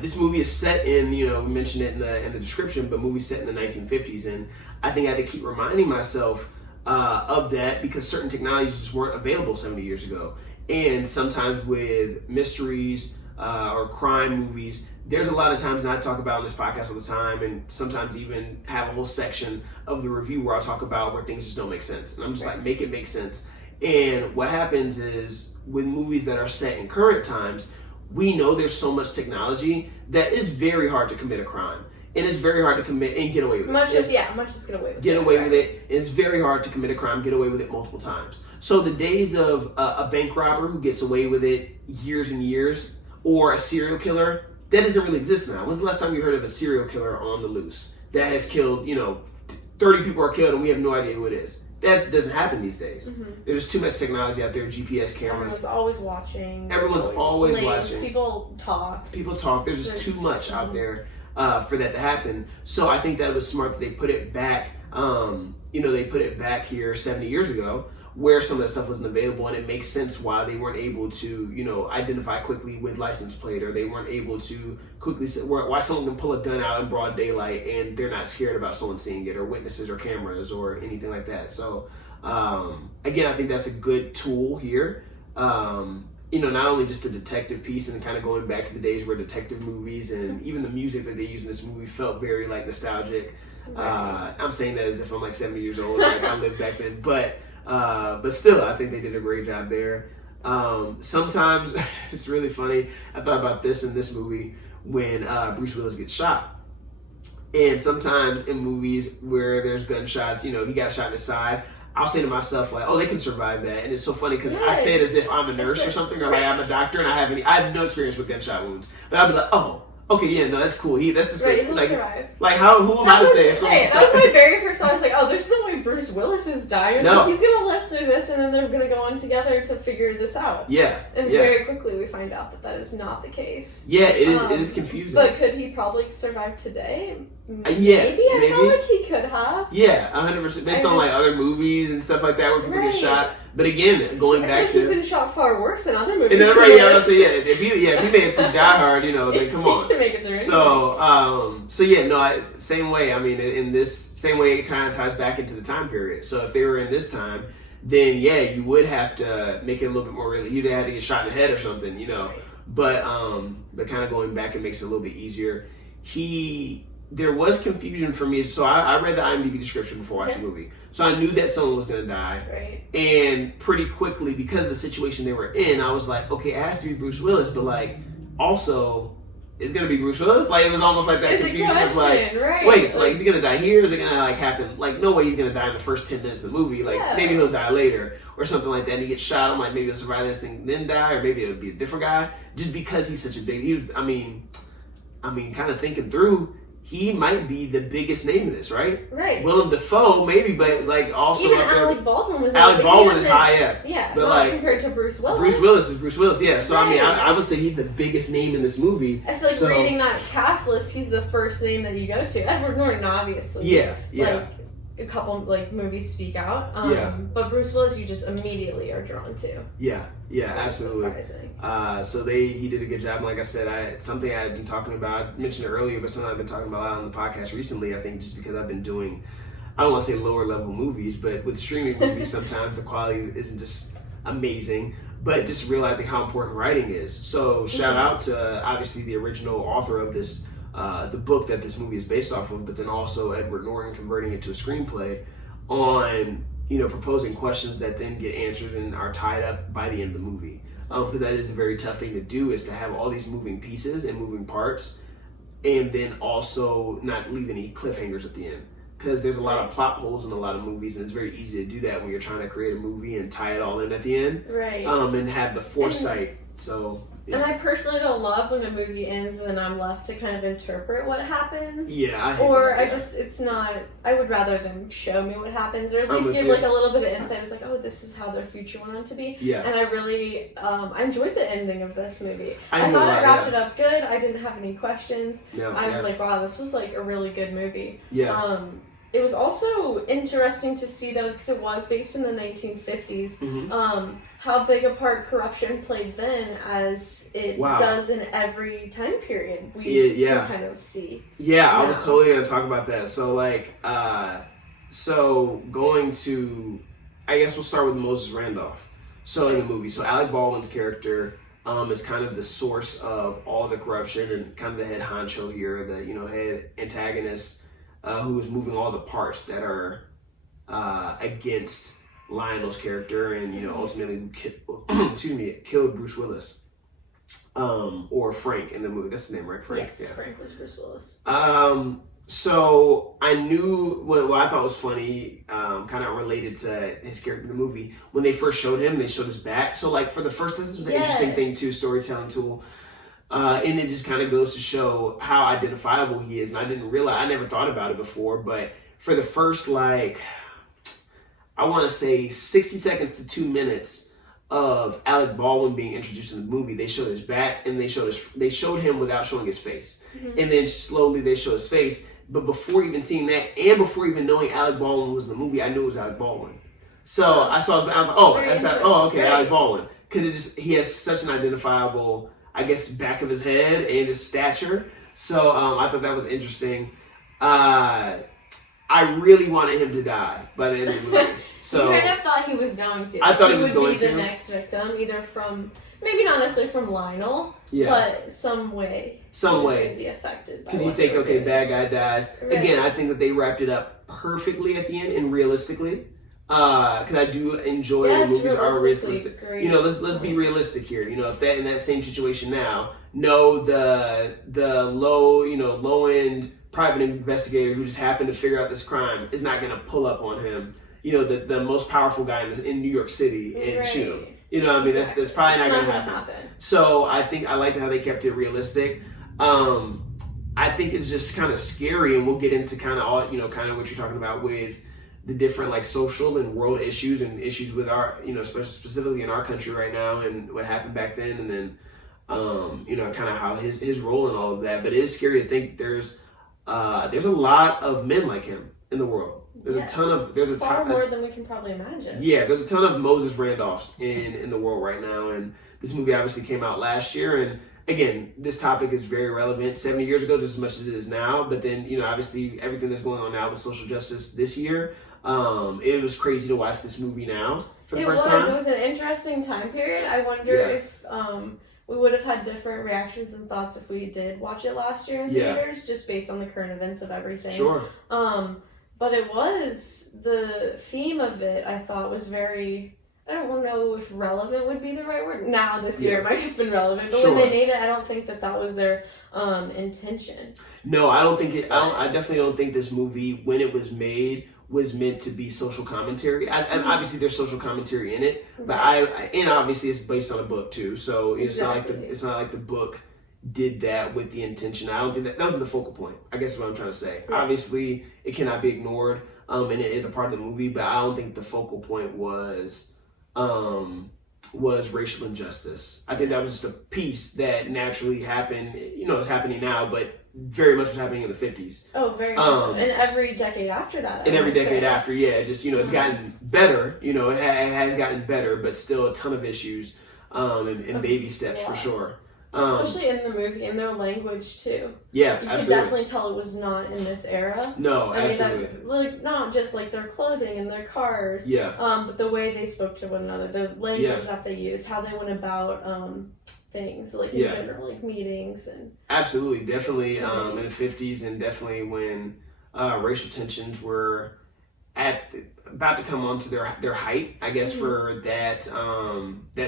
This movie is set in, we mentioned it in the description, but movie set in the 1950s, and I think I had to keep reminding myself of that, because certain technologies just weren't available 70 years ago. And sometimes with mysteries or crime movies, there's a lot of times, and I talk about on this podcast all the time, and sometimes even have a whole section of the review where I'll talk about where things just don't make sense. And I'm just make it make sense. And what happens is, with movies that are set in current times, we know there's so much technology that it's very hard to commit a crime. And it's very hard to commit and get away with it. Much as get away with it. Get away with it. It's very hard to commit a crime, get away with it multiple times. So the days of a bank robber who gets away with it years and years, or a serial killer, that doesn't really exist now. When's the last time you heard of a serial killer on the loose that has killed, 30 people are killed and we have no idea who it is? That doesn't happen these days. Mm-hmm. There's too much technology out there, GPS cameras. Everyone's always watching. Everyone's always watching. People talk. There's just too much out there for that to happen. So I think that was smart that they put it back. They put it back here 70 years ago, where some of that stuff wasn't available, and it makes sense why they weren't able to, identify quickly with license plate, or they weren't able to quickly why someone can pull a gun out in broad daylight and they're not scared about someone seeing it, or witnesses or cameras or anything like that. So again, I think that's a good tool here. Not only just the detective piece, and kind of going back to the days where detective movies and even the music that they used in this movie felt very nostalgic. I'm saying that as if I'm 70 years old, I lived back then, but But still, I think they did a great job there. Sometimes it's really funny. I thought about this in this movie when Bruce Willis gets shot. And sometimes in movies where there's gunshots, he got shot in the side, I'll say to myself, like, oh, they can survive that. And it's so funny because I say it as if I'm a nurse or something, or like I'm a doctor, and I have no experience with gunshot wounds. But I'll be like, oh, okay, yeah, no, that's cool. That's just he'll like, survive. Like, who am I to say if someone... Right, that was my very first thought. I was like, oh, there's no way Bruce Willis is dying. No. Like, he's going to live through this, and then they're going to go on together to figure this out. Yeah. And very quickly we find out that is not the case. Yeah, it is confusing. But could he probably survive today? Yeah. Maybe. I felt like he could have. Yeah, 100%. Based on like other movies and stuff like that where people get shot. But again, going back to... he's been shot far worse in other movies. Right, yeah, so yeah, if he made it through Die Hard, then come on. He can make it through. Same way. I mean, in this same way, it kind of ties back into the time period. So if they were in this time, then yeah, you would have to make it a little bit more real. You'd have to get shot in the head or something, Right. But kind of going back, it makes it a little bit easier. There was confusion for me. So I read the IMDb description before I watched the movie. So I knew that someone was going to die. Right. And pretty quickly, because of the situation they were in, I was like, okay, it has to be Bruce Willis, but like, also, it's going to be Bruce Willis? Like, it was almost like that confusion of like, wait, so like, is he going to die here? Is it going to like happen? Like, no way he's going to die in the first 10 minutes of the movie. Like, maybe he'll die later or something like that. And he gets shot. I'm like, maybe he'll survive this thing, then die, or maybe it'll be a different guy. Just because he's such a big, kind of thinking through, he might be the biggest name in this, right? Right. Willem Dafoe, maybe, but like also even Alec Baldwin was. Alec Baldwin is high, yeah. Yeah, but like compared to Bruce Willis. Bruce Willis is Bruce Willis, yeah. So right. I would say he's the biggest name in this movie. I feel like reading that cast list, he's the first name that you go to. Edward Norton, obviously. Yeah. Like, a couple like movies speak out. But Bruce Willis, you just immediately are drawn to. Yeah, absolutely. So he did a good job. And like I said, something I had been talking about, I mentioned it earlier, but something I've been talking about a lot on the podcast recently. I think just because I've been doing, I don't want to say lower level movies, but with streaming movies, sometimes the quality isn't just amazing. But just realizing how important writing is. So shout out to obviously the original author of this. The book that this movie is based off of, but then also Edward Norton converting it to a screenplay on, proposing questions that then get answered and are tied up by the end of the movie. Because that is a very tough thing to do, is to have all these moving pieces and moving parts, and then also not leave any cliffhangers at the end. Because there's a lot of plot holes in a lot of movies, and it's very easy to do that when you're trying to create a movie and tie it all in at the end. Right. And have the foresight. Yeah. And I personally don't love when a movie ends and then I'm left to kind of interpret what happens. Yeah, I would rather them show me what happens, or at least give like a little bit of insight. It's like, oh, this is how their future went on to be. Yeah. And I really, I enjoyed the ending of this movie. I thought it wrapped it up good. I didn't have any questions. I was like, wow, this was like a really good movie. Yeah. It was also interesting to see, though, because it was based in the 1950s, how big a part corruption played then as it does in every time period we can kind of see. Yeah, I was totally going to talk about that. So, going to, I guess we'll start with Moses Randolph. So, in the movie, Alec Baldwin's character is kind of the source of all the corruption and kind of the head honcho here, the, head antagonist. Who is moving all the parts that are against Lionel's character, and ultimately who killed Bruce Willis, or Frank in the movie. That's his name, right? Frank. Yes, yeah. Frank was Bruce Willis. So I knew what I thought was funny, kind of related to his character in the movie. When they first showed him, they showed his back. So like for the first, this was an interesting thing too, storytelling tool. And it just kind of goes to show how identifiable he is. And I never thought about it before, but for the first, I want to say 60 seconds to 2 minutes of Alec Baldwin being introduced in the movie, they showed his back and they showed him without showing his face. Mm-hmm. And then slowly they showed his face. But before even seeing that, and before even knowing Alec Baldwin was in the movie, I knew it was Alec Baldwin. So I saw his, I was like, okay, Alec Baldwin. Because he has such an identifiable, I guess, back of his head and his stature. So I thought that was interesting. I really wanted him to die by the end of the movie. So you kind of thought he was going to. I thought he was going to. He would be the next victim, either from, maybe not necessarily from Lionel, but some way. Some way. Going to be affected by because you think, okay, bad guy dies. Right. Again, I think that they wrapped it up perfectly at the end and realistically. because I do enjoy when movies are realistic. Great. You know, let's be realistic here. You know, if that in that same situation now, no, the low end private investigator who just happened to figure out this crime is not going to pull up on him. You know, the most powerful guy in New York City and shoot him. You know what I mean? Exactly. That's probably not going to happen. So I think I like how they kept it realistic. I think it's just kind of scary, and we'll get into kind of all, you know, kind of what you're talking about with the different like social and world issues and issues with our, you know, specifically in our country right now and what happened back then, and then, you know, kind of how his role in all of that. But it is scary to think there's a lot of men like him in the world. There's a ton more than we can probably imagine. Yeah, there's a ton of Moses Randolphs in the world right now, and this movie obviously came out last year, and again, this topic is very relevant 70 years ago just as much as it is now, but then, you know, obviously everything that's going on now with social justice this year, it was crazy to watch this movie now for the first time. It was an interesting time period. I wonder if we would have had different reactions and thoughts if we did watch it last year in theaters, just based on the current events of everything. Sure. But the theme of it, I thought, was very, I don't know if relevant would be the right word. Now, this year it might have been relevant, but when they made it, I don't think that was their intention. No, I don't think it, I definitely don't think this movie, when it was made, was meant to be social commentary. And obviously there's social commentary in it, but and obviously it's based on a book too, so it's not like the book did that with the intention. I don't think that wasn't the focal point, I guess is what I'm trying to say. Yeah. Obviously it cannot be ignored, and it is a part of the movie, but I don't think the focal point was racial injustice. I think that was just a piece that naturally happened. You know, it's happening now, but very much was happening in the 50s. Oh, very much so. And every decade after that. And every decade after, just, you know, it's gotten better. You know, it has gotten better, but still a ton of issues and baby steps for sure. Especially in the movie, in their language too. Yeah, you could definitely tell it was not in this era. No, absolutely. Like, not just like their clothing and their cars. Yeah. But the way they spoke to one another, the language that they used, how they went about things, like in general, like meetings and. Absolutely, definitely in the 50s, and definitely when racial tensions were about to come onto their height, I guess, for that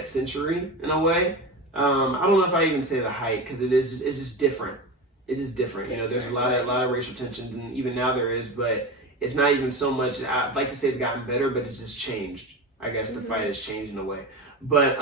century in a way. I don't know if I even say the height, because it's just different. It's just different. You know, there's a lot of racial tensions, and even now there is, but it's not even so much. I'd like to say it's gotten better, but it's just changed. I guess the fight has changed in a way. But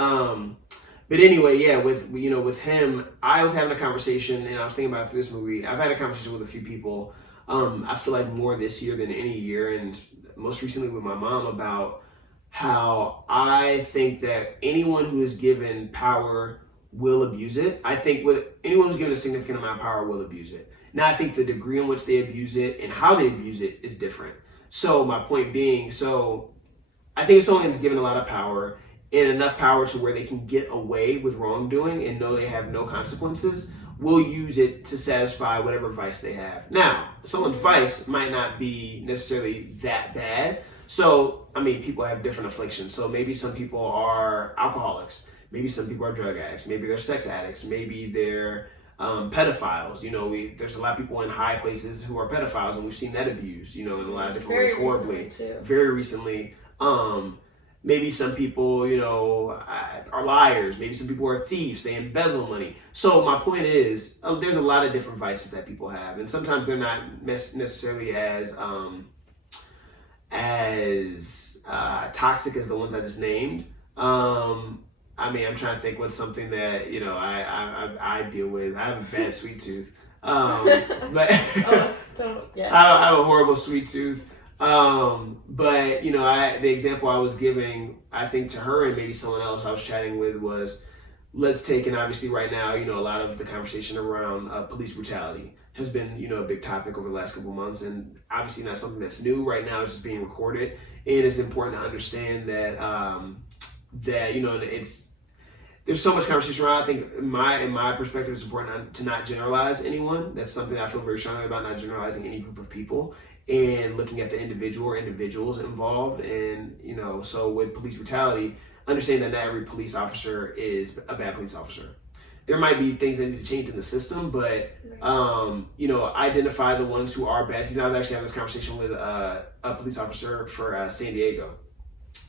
anyway, with him, I was having a conversation, and I was thinking about this movie. I've had a conversation with a few people. I feel like more this year than any year, and most recently with my mom, about how I think that anyone who is given power will abuse it. I think with anyone who's given a significant amount of power will abuse it. Now, I think the degree in which they abuse it and how they abuse it is different. So my point being, I think if someone's given a lot of power and enough power to where they can get away with wrongdoing and know they have no consequences, will use it to satisfy whatever vice they have. Now, someone's vice might not be necessarily that bad. So, I mean, people have different afflictions. So maybe some people are alcoholics. Maybe some people are drug addicts. Maybe they're sex addicts. Maybe they're pedophiles. You know, there's a lot of people in high places who are pedophiles, and we've seen that abused, you know, in a lot of different ways, horribly. Very recently. Maybe some people, you know, are liars. Maybe some people are thieves. They embezzle money. So my point is, there's a lot of different vices that people have, and sometimes they're not necessarily as toxic as the ones I just named. I mean, I'm trying to think what's something that, you know, I deal with. I have a bad sweet tooth. But I have a horrible sweet tooth. But, you know, the example I was giving, I think, to her and maybe someone else I was chatting with was, let's take, and obviously right now, you know, a lot of the conversation around police brutality has been, you know, a big topic over the last couple of months, and obviously not something that's new. Right now, it's just being recorded, and it's important to understand that you know, there's so much conversation around. I think in my perspective, it's important to not generalize anyone. That's something I feel very strongly about, not generalizing any group of people, and looking at the individual or individuals involved. And, you know, so with police brutality, understand that not every police officer is a bad police officer. There might be things that need to change in the system, but, you know, identify the ones who are bad. I was actually having this conversation with a police officer for San Diego.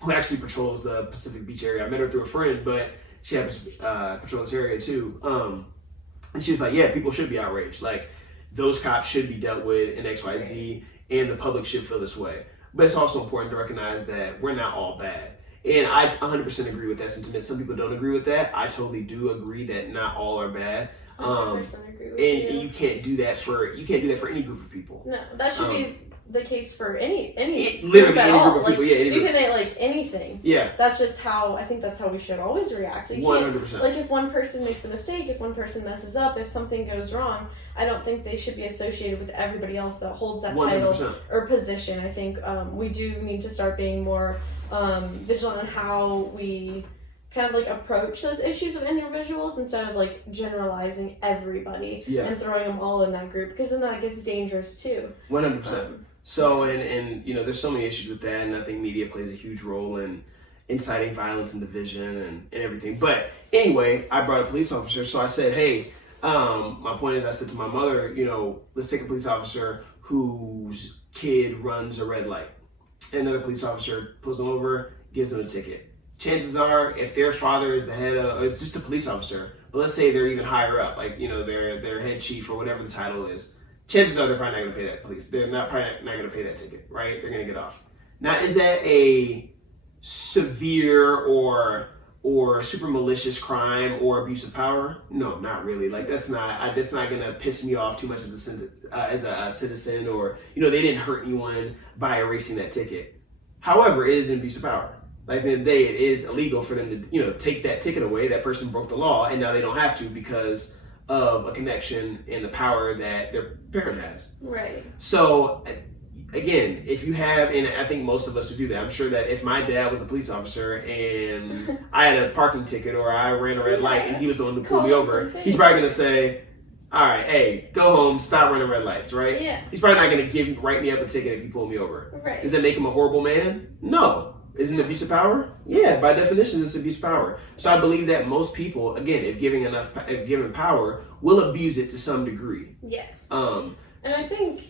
who actually patrols the Pacific Beach area. I met her through a friend, but she happens to patrol this area too. And she was like, yeah, people should be outraged. Like, those cops should be dealt with in XYZ, and the public should feel this way. But it's also important to recognize that we're not all bad. And I 100% agree with that sentiment. Some people don't agree with that. I totally do agree that not all are bad. 100% agree with and you can't do that for any group of people. No, that should be the case for any literally any all. group of people. Like, Yeah, you can hate like anything. Yeah, that's just how I think that's how we should always react. 100%. Like if one person makes a mistake, if one person messes up, if something goes wrong, I don't think they should be associated with everybody else that holds that 100%. title or position. I think we do need to start being more vigilant on how we kind of like approach those issues of individuals instead of like generalizing everybody and throwing them all in that group, because then that gets dangerous too. 100%. So, and you know, there's so many issues with that, and I think media plays a huge role in inciting violence and division and everything. But anyway, I brought a police officer, so I said, hey, my point is, I said to my mother, you know, let's take a police officer whose kid runs a red light. And another police officer pulls them over, gives them a ticket. Chances are, if their father is the head of, or it's just a police officer, but let's say they're even higher up, like, you know, their head chief or whatever the title is, chances are they're probably not going to pay that police. They're probably not going to pay that ticket, right? They're going to get off. Now, is that a severe or super malicious crime or abuse of power? No, not really. Like, that's not going to piss me off too much as a citizen, or, you know, they didn't hurt anyone by erasing that ticket. However, it is an abuse of power. Like, at the end of the day, it is illegal for them to, you know, take that ticket away. That person broke the law, and now they don't have to because of a connection and the power that their parent has. Right. So, again, if you have, and I think most of us would do that. I'm sure that if my dad was a police officer and I had a parking ticket or I ran a red light and he was the one to pull me over, he's probably going to say, all right, hey, go home, stop running red lights, right? Yeah. He's probably not going to write me up a ticket if you pull me over. Right. Does that make him a horrible man? No. Is it abuse of power? Yeah, by definition, it's abuse of power. So I believe that most people, again, if given power, will abuse it to some degree. Yes. And I think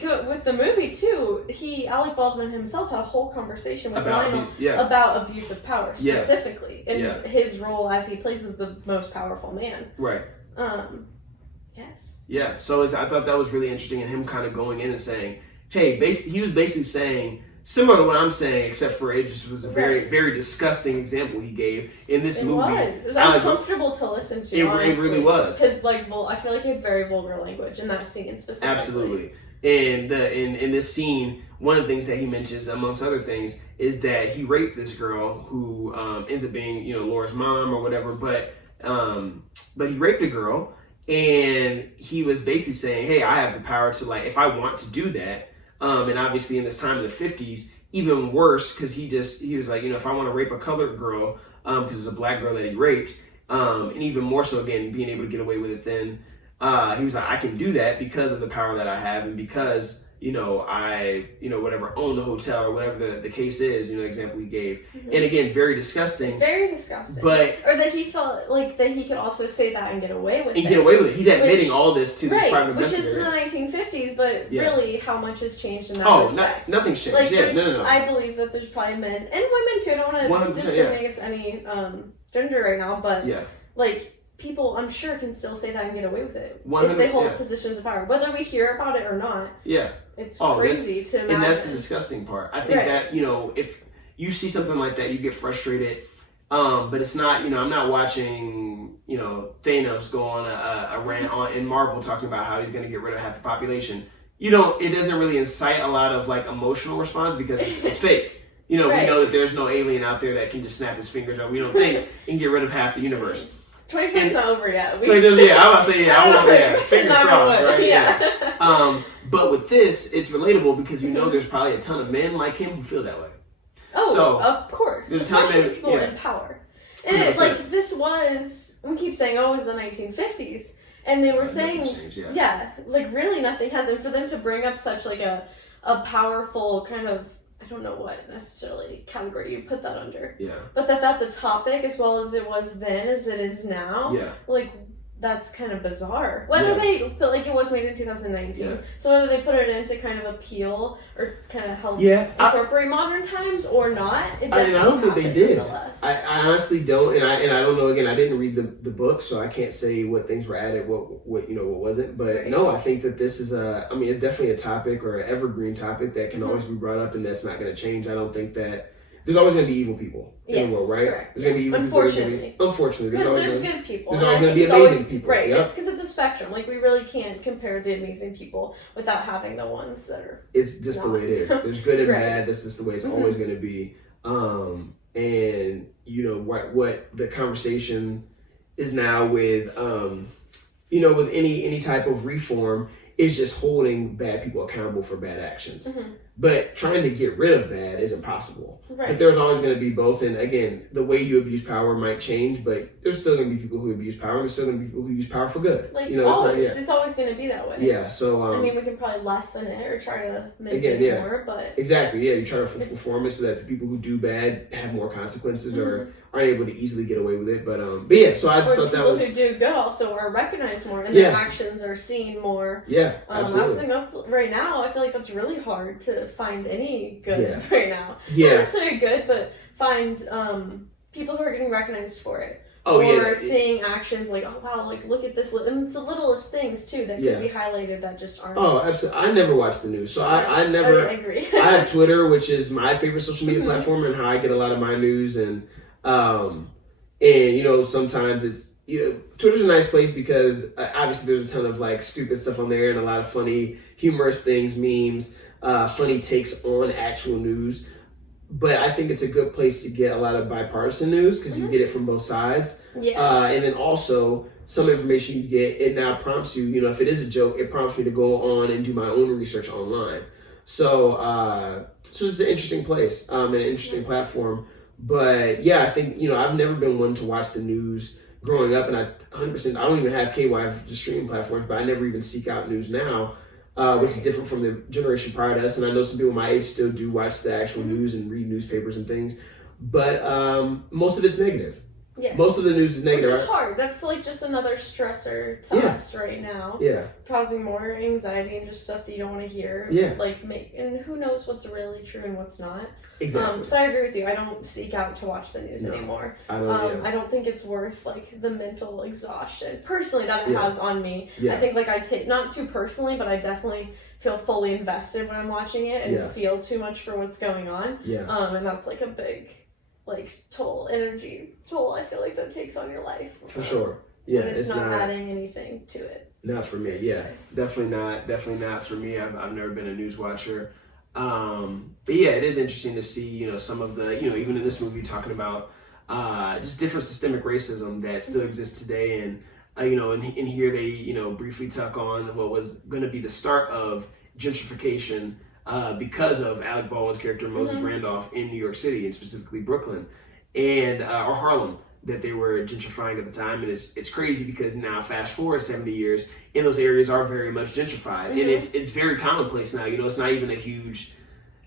with the movie too, Alec Baldwin himself had a whole conversation with Lionel about abuse of power specifically, and his role as he plays as the most powerful man. Right. Yes. Yeah. So I thought that was really interesting, and him kind of going in and saying, "Hey," he was basically saying, similar to what I'm saying, except for it just was a very, very disgusting example he gave in this movie. It was uncomfortable to listen to, honestly. It really was. Because, like, I feel like he had very vulgar language in that scene specifically. Absolutely. And in this scene, one of the things that he mentions, amongst other things, is that he raped this girl who ends up being, you know, Laura's mom or whatever. But he raped a girl, and he was basically saying, hey, I have the power to, like, if I want to do that. And obviously in this time in the 50s, even worse, because he was like, you know, if I want to rape a colored girl, because it was a black girl that he raped, and even more so, again, being able to get away with it then, he was like, I can do that because of the power that I have, and because, you know, I, you know, whatever, own the hotel or whatever the case is, you know, example he gave. Mm-hmm. And again, very disgusting. Very disgusting. But, or that he felt like that he could also say that and get away with it. And get away with it. He's admitting all this to this private investigator. Which is in the 1950s, but really how much has changed in that respect. Nothing's changed. Like, No. I believe that there's probably men and women too. I don't want to discriminate against any gender right now, but like, people, I'm sure, can still say that and get away with it if they hold positions of power, whether we hear about it or not. Yeah, it's crazy to imagine. And that's the disgusting part. I think that, you know, if you see something like that, you get frustrated. But it's not, you know, I'm not watching, you know, Thanos go on a rant in Marvel talking about how he's going to get rid of half the population. You know, it doesn't really incite a lot of like emotional response because it's fake. You know, we know that there's no alien out there that can just snap his fingers or we don't think and get rid of half the universe. 2020's not over yet. I'm about to say, fingers crossed, right? Yeah. But with this, it's relatable because you know there's probably a ton of men like him who feel that way. Oh, so, of course. Especially people in power. And it's like, this was, we keep saying, it was the 1950s. And they were saying, like really nothing has. And for them to bring up such like a powerful kind of, I don't know what necessarily category you put that under. Yeah. But that's a topic as well as it was then as it is now. Yeah. Like, that's kind of bizarre. Whether they feel like it was made in 2019, so whether they put it in to kind of appeal or kind of help incorporate modern times or not, it I don't think they did. I honestly don't, and I don't know. Again, I didn't read the book, so I can't say what things were added, what what wasn't. But no, I think that this is it's definitely a topic or an evergreen topic that can always be brought up, and that's not going to change. I don't think that. There's always going to be evil people in the world, right? Correct. There's going to be evil people. Unfortunately. Because there's good people. There's always going to be amazing people. Right. It's because it's a spectrum. Like, we really can't compare the amazing people without having the ones that are It's just the way it is. There's good and bad. That's just the way it's always going to be. And, what the conversation is now with, with any type of reform is just holding bad people accountable for bad actions. But trying to get rid of bad is impossible. Right. But there's always going to be both. And again, the way you abuse power might change, but there's still going to be people who abuse power. There's still going to be people who use power for good. Like, always. It's always going to be that way. Yeah, so... we can probably lessen it or try to make it more, but... Exactly, yeah. You try to reform it so that the people who do bad have more consequences or aren't able to easily get away with it. But yeah, so I just thought that was... people who do good also are recognized more and their actions are seen more. Yeah, absolutely. I was thinking right now, I feel like that's really hard to find any good right now. Yeah. Not necessarily good, but find people who are getting recognized for it. Oh, or seeing actions like, oh wow, like look at this, and it's the littlest things too that can be highlighted that just aren't. Oh, absolutely. I never watch the news, so I never. I agree. I have Twitter, which is my favorite social media platform, and how I get a lot of my news, and sometimes it's Twitter's a nice place because obviously there's a ton of like stupid stuff on there and a lot of funny, humorous things, memes, funny takes on actual news. But I think it's a good place to get a lot of bipartisan news because you get it from both sides. Yes. And then also some information you get, it now prompts you, if it is a joke, it prompts me to go on and do my own research online. So it's an interesting place and an interesting platform. But yeah, I think, I've never been one to watch the news growing up, and I don't even have cable. I have just streaming platforms, but I never even seek out news now. Which is different from the generation prior to us. And I know some people my age still do watch the actual news and read newspapers and things. But most of it's negative. Yes. Most of the news is negative. Which is hard. That's like just another stressor to us right now. Yeah. Causing more anxiety and just stuff that you don't want to hear. Yeah. And who knows what's really true and what's not. Exactly. So I agree with you. I don't seek out to watch the news anymore. I don't think it's worth like the mental exhaustion personally that it has on me. Yeah. I think like I take, not too personally, but I definitely feel fully invested when I'm watching it and feel too much for what's going on. Yeah. And that's like a big energy toll I feel like that takes on your life. For sure. Yeah. It's not adding anything to it. Not for me. Yeah. Definitely not for me. I've never been a news watcher. But yeah, it is interesting to see, some of the, even in this movie talking about just different systemic racism that still exists today. And, in here they, briefly tuck on what was going to be the start of gentrification because of Alec Baldwin's character Moses Randolph in New York City, and specifically Brooklyn and or Harlem, that they were gentrifying at the time. And it's crazy because now fast forward 70 years and those areas are very much gentrified. And it's very commonplace now. It's not even a huge,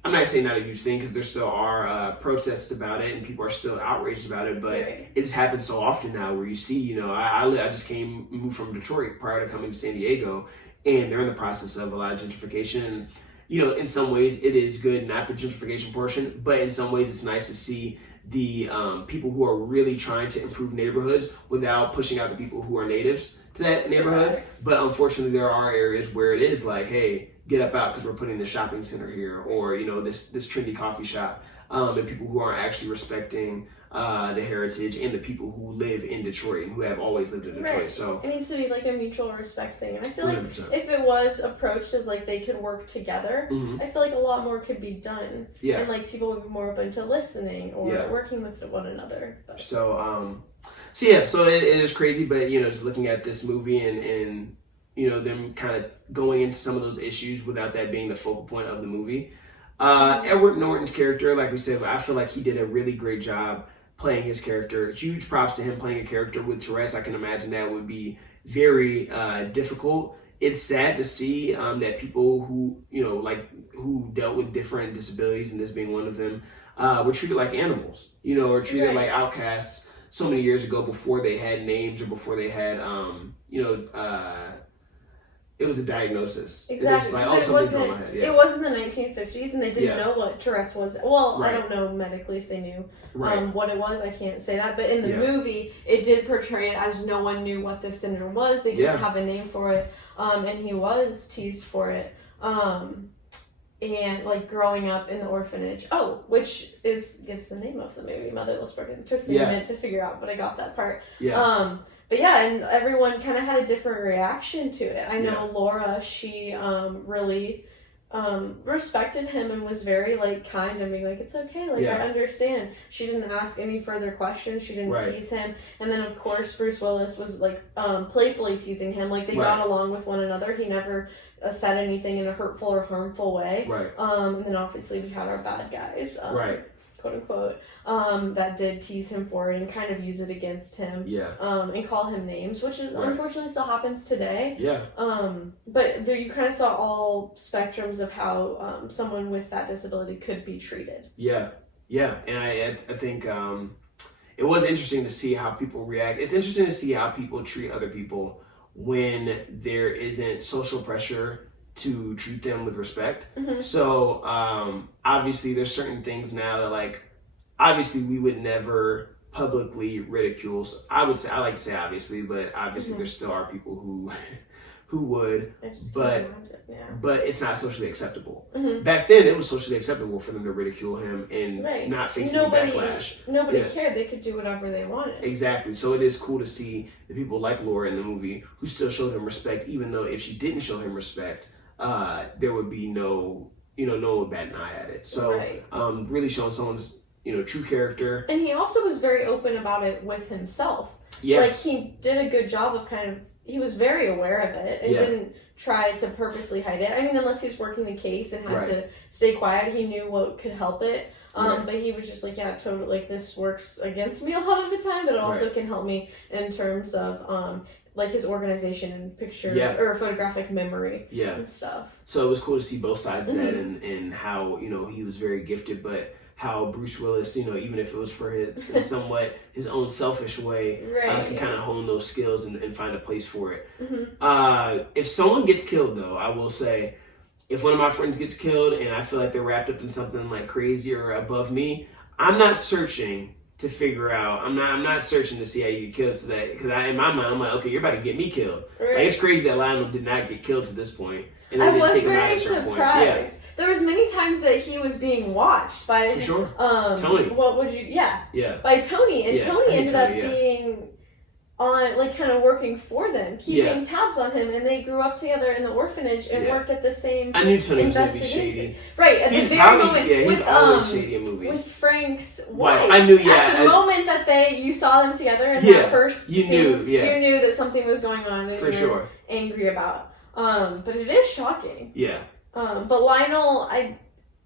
I'm not saying not a huge thing because there still are protests about it and people are still outraged about it, but it just happens so often now where you see, I just moved from Detroit prior to coming to San Diego, and they're in the process of a lot of gentrification. And, in some ways it is good, not the gentrification portion, but in some ways it's nice to see the people who are really trying to improve neighborhoods without pushing out the people who are natives to that neighborhood. Right. But unfortunately, there are areas where it is like, hey, get up out because we're putting the shopping center here, or this trendy coffee shop, and people who aren't actually respecting the heritage and the people who live in Detroit and who have always lived in Detroit. Right. So it needs to be like a mutual respect thing, and I feel like 100%. if it was approached as like they could work together, I feel like a lot more could be done. Yeah. And like people would be more open to listening or working with one another. But. So it is crazy, but just looking at this movie and them kind of going into some of those issues without that being the focal point of the movie. Edward Norton's character, like we said, I feel like he did a really great job playing his character. Huge props to him playing a character with Tourette's. I can imagine that would be very difficult. It's sad to see that people who, who dealt with different disabilities, and this being one of them, were treated like animals, or treated like outcasts. so many years ago before they had names or before they had it was a diagnosis. Exactly. It was in the 1950s, and they didn't know what Tourette's was. Well, I don't know medically if they knew what it was. I can't say that. But in the movie, it did portray it as no one knew what this syndrome was. They didn't have a name for it, and he was teased for it. And like growing up in the orphanage. Oh, which gives the name of the movie, Motherless. It took me a minute to figure out, but I got that part. Yeah. But yeah, and everyone kind of had a different reaction to it. I know Laura, she really respected him and was very like kind and being like, it's okay, like I understand. She didn't ask any further questions. She didn't tease him. And then of course Bruce Willis was like playfully teasing him. Like they got along with one another. He never said anything in a hurtful or harmful way. And then obviously we had our bad guys. Quote unquote, that did tease him for it and kind of use it against him. And call him names, which is unfortunately still happens today. But there, you kind of saw all spectrums of how someone with that disability could be treated. And I think it was interesting to see how people react. It's interesting to see how people treat other people when there isn't social pressure to treat them with respect. So obviously there's certain things now that like obviously we would never publicly ridicule. So I like to say obviously, but obviously there still are people who would, but it's not socially acceptable. Back then it was socially acceptable for them to ridicule him and not face any backlash. Nobody cared. They could do whatever they wanted. Exactly. So it is cool to see the people like Laura in the movie who still showed him respect, even though if she didn't show him respect, there would be no one bat an eye at it. So really showing someone's true character. And he also was very open about it with himself. Like he did a good job of he was very aware of it and didn't try to purposely hide it. I mean, unless he was working the case and had to stay quiet, he knew what could help it. But he was just like, yeah, totally, like this works against me a lot of the time, but it also can help me in terms of like his organization and picture or photographic memory and stuff. So it was cool to see both sides of that and how, he was very gifted, but how Bruce Willis, even if it was for his somewhat his own selfish way, can kind of hone those skills and find a place for it. If someone gets killed though, I will say, if one of my friends gets killed and I feel like they're wrapped up in something like crazy or above me, I'm not searching to figure out. I'm not searching to see how you get killed today, because in my mind I'm like, okay, you're about to get me killed. Like, it's crazy that Lionel did not get killed to this point. And I was very surprised. There was many times that he was being watched by Tony. What would you? By Tony, and Tony ended up being on, like, kind of working for them, keeping tabs on him, and they grew up together in the orphanage and worked at the same I knew Tony was going to be shady. Right, at the very moment, he's always shady in movies. With Frank's wife. I knew, at the moment that you saw them together in that first scene, you knew that something was going on and you were angry about. But it is shocking. But Lionel,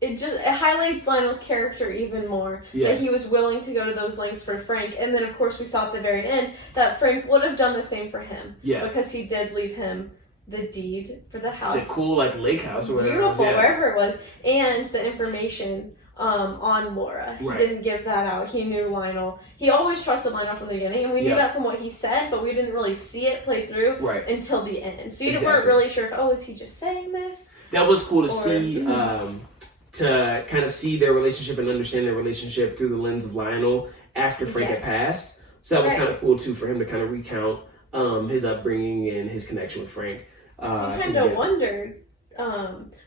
it highlights Lionel's character even more. That he was willing to go to those lengths for Frank, and then of course we saw at the very end that Frank would have done the same for him. Because he did leave him the deed for the house. It's the cool lake house or whatever. Beautiful, wherever it was, and the information on Laura. He didn't give that out. He knew Lionel. He always trusted Lionel from the beginning, and we knew that from what he said, but we didn't really see it play through until the end. So you weren't really sure if, is he just saying this? That was cool to see, to kind of see their relationship and understand their relationship through the lens of Lionel after Frank had passed. So that was kind of cool too, for him to kind of recount his upbringing and his connection with Frank. So you kind of wondered,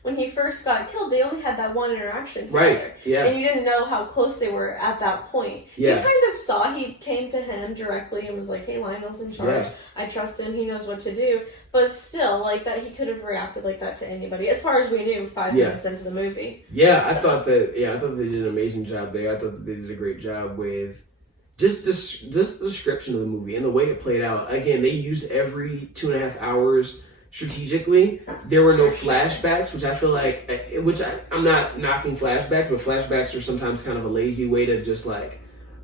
when he first got killed, they only had that one interaction together. And you didn't know how close they were at that point. You kind of saw he came to him directly and was like, hey, Lionel's in charge. I trust him. He knows what to do. But still, like that, he could have reacted like that to anybody, as far as we knew 5 minutes into the movie. I thought they did an amazing job there. I thought that they did a great job with just the description of the movie and the way it played out. Again, they used every 2.5 hours strategically. There were no flashbacks, which I feel like, I'm not knocking flashbacks, but flashbacks are sometimes kind of a lazy way to just like,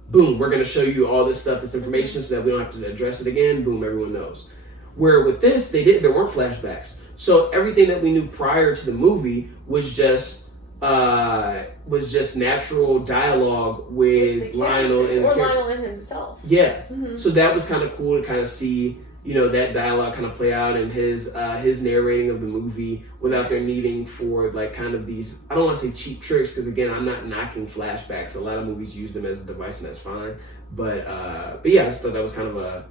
boom, we're going to show you all this stuff, this information, so that we don't have to address it again. Boom, everyone knows. Where with this, there weren't flashbacks. So everything that we knew prior to the movie was just was just natural dialogue with Lionel and his character. Lionel and himself. Yeah. Mm-hmm. So that was kind of cool to kind of see, that dialogue kind of play out in his narrating of the movie without there needing for like kind of these, I don't want to say cheap tricks, because again, I'm not knocking flashbacks. A lot of movies use them as a device, and that's fine. But yeah, I just thought that was kind of a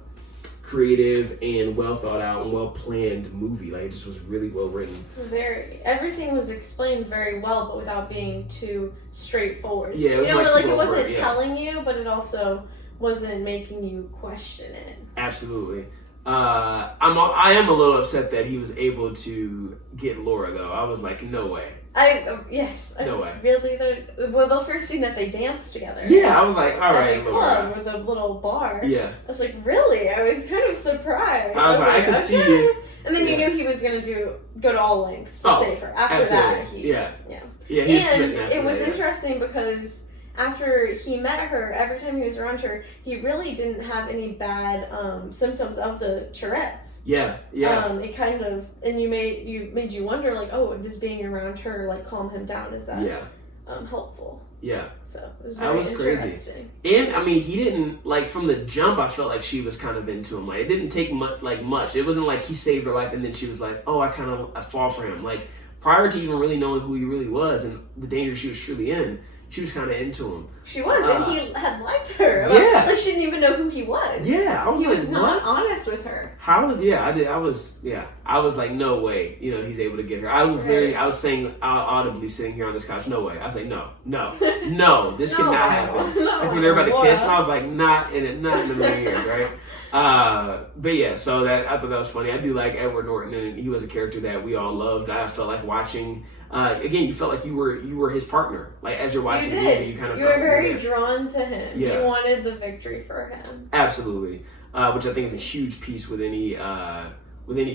creative and well thought out and well planned movie. Like, it just was really well written. Everything was explained very well, but without being too straightforward. Yeah, it was it wasn't telling you, but it also wasn't making you question it. Absolutely. I am a little upset that he was able to get Laura, though. I was like, no way. No way. Really? The first scene that they danced together. Yeah, I was like, all right, at the club with a little bar. Yeah. I was like, really? I was kind of surprised. I was like, I can see it. And then you knew he was going to go to all lengths to save her. After that, he was smitten after it was interesting because after he met her, every time he was around her, he really didn't have any bad symptoms of the Tourette's. Yeah. It kind of, and made you wonder, like, oh, does being around her like calm him down? Is that helpful? Yeah. So it was very interesting. Crazy. And I mean, he didn't, like, from the jump, I felt like she was kind of into him. Like, it didn't take much. It wasn't like he saved her life and then she was like, oh, I fall for him. Like, prior to even really knowing who he really was and the danger she was truly in, she was kind of into him. She was, and he had lied to her. Like, she didn't even know who he was. Yeah, he was not honest with her. How was? I was like, no way. He's able to get her. I was saying audibly sitting here on this couch, no way. I was like, no, this could not happen. Like when they were about to kiss, I was like, not in a million years, right? But yeah, so I thought that was funny. I do like Edward Norton, and he was a character that we all loved. I felt like watching. Again, you felt like you were his partner. Like, as you're watching the movie, you kind of were very drawn to him. Yeah. You wanted the victory for him. Absolutely, which I think is a huge piece with any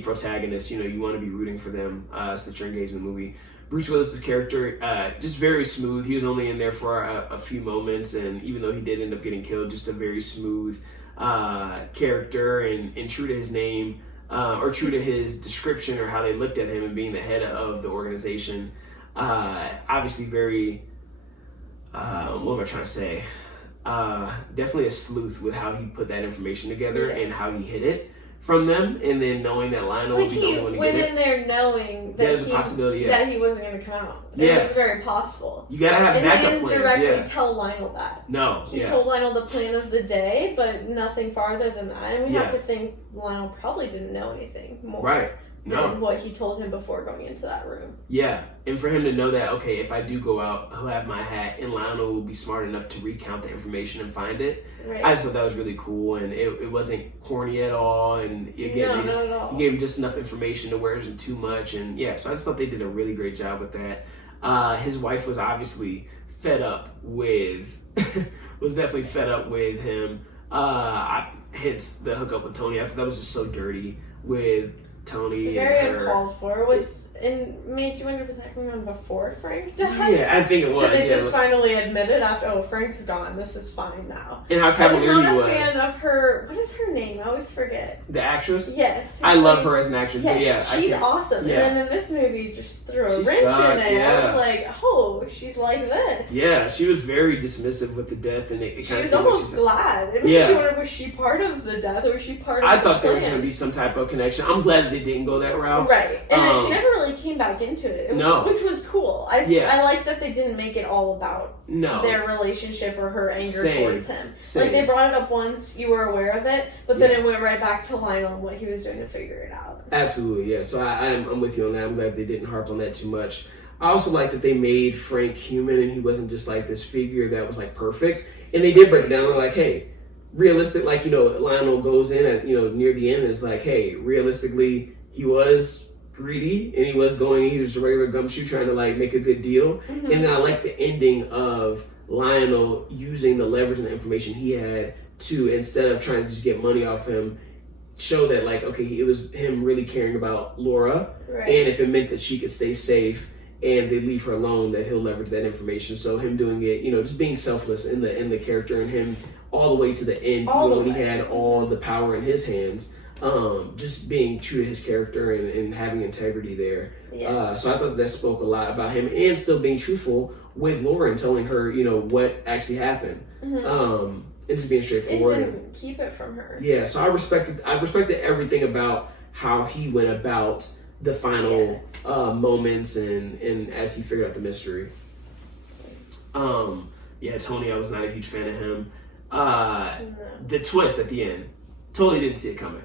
protagonist. You want to be rooting for them so that you're engaged in the movie. Bruce Willis's character, just very smooth. He was only in there for a few moments, and even though he did end up getting killed, just a very smooth character and true to his name. Or true to his description or how they looked at him and being the head of the organization. Obviously very, what am I trying to say? Definitely a sleuth with how he put that information together and how he hid it from them, and then knowing that Lionel would be the only one to get it. He went in there knowing that he wasn't going to come out. It was very possible. You got to have backup plans. And he didn't directly tell Lionel that. No. He told Lionel the plan of the day, but nothing farther than that. And we have to think Lionel probably didn't know anything more. Right. Than what he told him before going into that room. Yeah, and for him to know that, okay, if I do go out, he'll have my hat, and Lionel will be smart enough to recount the information and find it. Right. I just thought that was really cool, and it wasn't corny at all. And again, he gave him just enough information to where it wasn't too much. And yeah, so I just thought they did a really great job with that. His wife was obviously fed up with, was definitely fed up with him. Hence the hookup with Tony. I thought that was just so dirty with Tony. Very uncalled for. Made you wonder, was that going on before Frank died? Yeah, I think it was. Did they just finally admit it after, Frank's gone, this is fine now? And how cavalier he was. I was not a fan of her. What is her name? I always forget. The actress? Yes. I love her as an actress. Yes, but she's awesome. Yeah. And then in this movie, just threw a wrench in it. Yeah. I was like, oh, she's like this. Yeah, she was very dismissive with the death, and it kind of. She was almost glad. It made you wonder, was she part of the death, or was she part of? I thought there was going to be some type of connection. I'm glad that they didn't go that route. Right, and then she never really came back into it. Which was cool. I liked that they didn't make it all about their relationship or her anger towards him. Like, they brought it up once, you were aware of it, but then it went right back to Lionel and what he was doing to figure it out. Absolutely, yeah. So I'm with you on that. I'm glad they didn't harp on that too much. I also like that they made Frank human, and he wasn't just like this figure that was like perfect. And they did break it down. They're like, hey, realistic, like, Lionel goes in at, near the end, and it's like, hey, realistically, he was greedy, and he was a regular gumshoe trying to like make a good deal. Mm-hmm. And then I like the ending of Lionel using the leverage and the information he had to, instead of trying to just get money off him, show that like, okay, it was him really caring about Laura, right. And if it meant that she could stay safe and they leave her alone, that he'll leverage that information. So him doing it, just being selfless in the character, and him all the way to the end, when he had all the power in his hands. just being true to his character and having integrity there. Yes. So I thought that spoke a lot about him, and still being truthful with Laura and telling her, what actually happened. And just being straightforward. It didn't keep it from her. Yeah, so I respected everything about how he went about the final moments and as he figured out the mystery. Tony, I was not a huge fan of him. The twist at the end, totally didn't see it coming.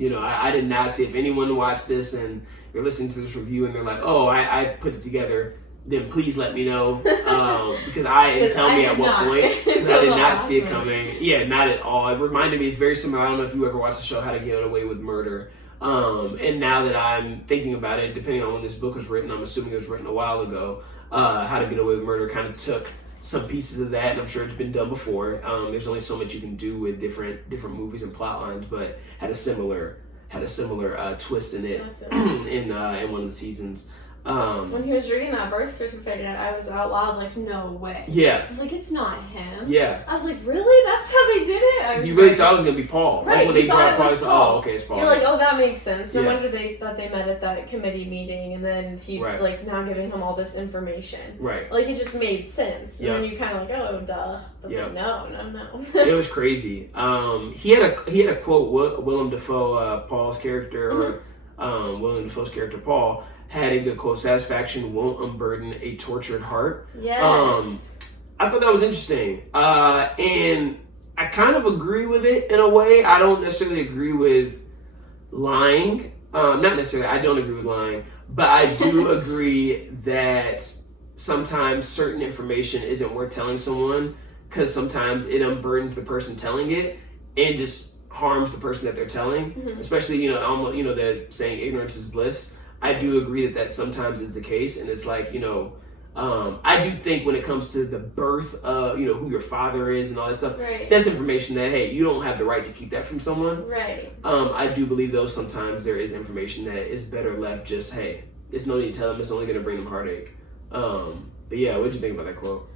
I did not see. If anyone watched this and you're listening to this review and they're like, "Oh, I put it together," then please let me know because tell me at what point, because I did not see it coming. Yeah, not at all. It reminded me. It's very similar. I don't know if you ever watched the show How to Get Away with Murder. And now that I'm thinking about it, depending on when this book was written, I'm assuming it was written a while ago. How to Get Away with Murder kind of took some pieces of that, and I'm sure it's been done before. There's only so much you can do with different movies and plot lines, but had a similar twist in it in one of the seasons. When he was reading that birth certificate, I was out loud like, "No way!" Yeah, I was like, "It's not him." Yeah, I was like, "Really? That's how they did it?" Because you really thought it was gonna be Paul, right? When they thought it was Paul. Oh, okay, it's Paul. You're like, "Oh, that makes sense." No wonder they thought they met at that committee meeting, and then he was like now giving him all this information. Right. Like it just made sense, and then you kind of like, "Oh, duh." But like, no. It was crazy. He had a quote. Willem Dafoe, Paul's character, or Willem Dafoe's character, Paul, had a good quote: "Satisfaction won't unburden a tortured heart." Yes. I thought that was interesting. And I kind of agree with it in a way. I don't necessarily agree with lying. Not necessarily, I don't agree with lying. But I do agree that sometimes certain information isn't worth telling someone because sometimes it unburdens the person telling it and just harms the person that they're telling. Especially, the saying ignorance is bliss. I do agree that sometimes is the case, and it's like, I do think when it comes to the birth of, who your father is and all that stuff, that's information that, hey, you don't have the right to keep that from someone. Right. I do believe, though, sometimes there is information that is better left just, hey, there's no need to tell them, it's only going to bring them heartache. But yeah, what did you think about that quote?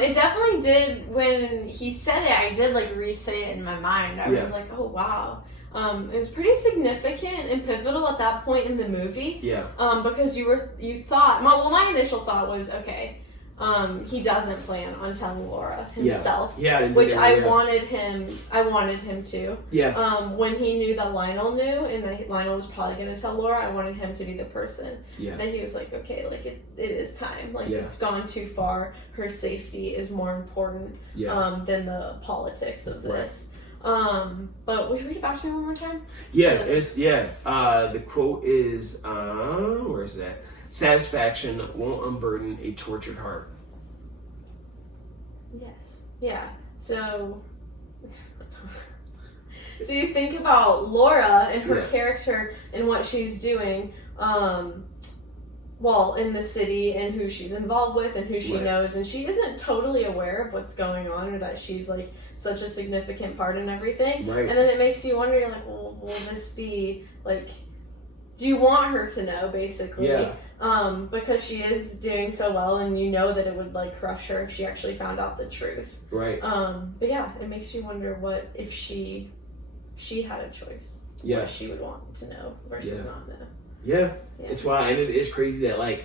It definitely did. When he said it, I did re-say it in my mind. I was like, oh, wow. It was pretty significant and pivotal at that point in the movie. Yeah. Because you thought, my initial thought was, okay, he doesn't plan on telling Laura himself. Yeah. Which I wanted him to. Yeah. When he knew that Lionel knew and that Lionel was probably going to tell Laura, I wanted him to be the person. Yeah. That he was like, okay, it is time. It's gone too far. Her safety is more important than the politics of this. But will you read it back to me one more time? Yeah, the quote is, where is that? Satisfaction won't unburden a tortured heart. Yes. Yeah. So you think about Laura and her character and what she's doing, in the city and who she's involved with and who she knows, and she isn't totally aware of what's going on or that she's such a significant part in everything. Right. And then it makes you wonder, you're like, well, will this be do you want her to know, basically? Yeah. Because she is doing so well, and you know that it would crush her if she actually found out the truth. Right. But yeah, it makes you wonder what if she had a choice. Yeah. What she would want to know versus not know. Yeah. It's why, and it is crazy that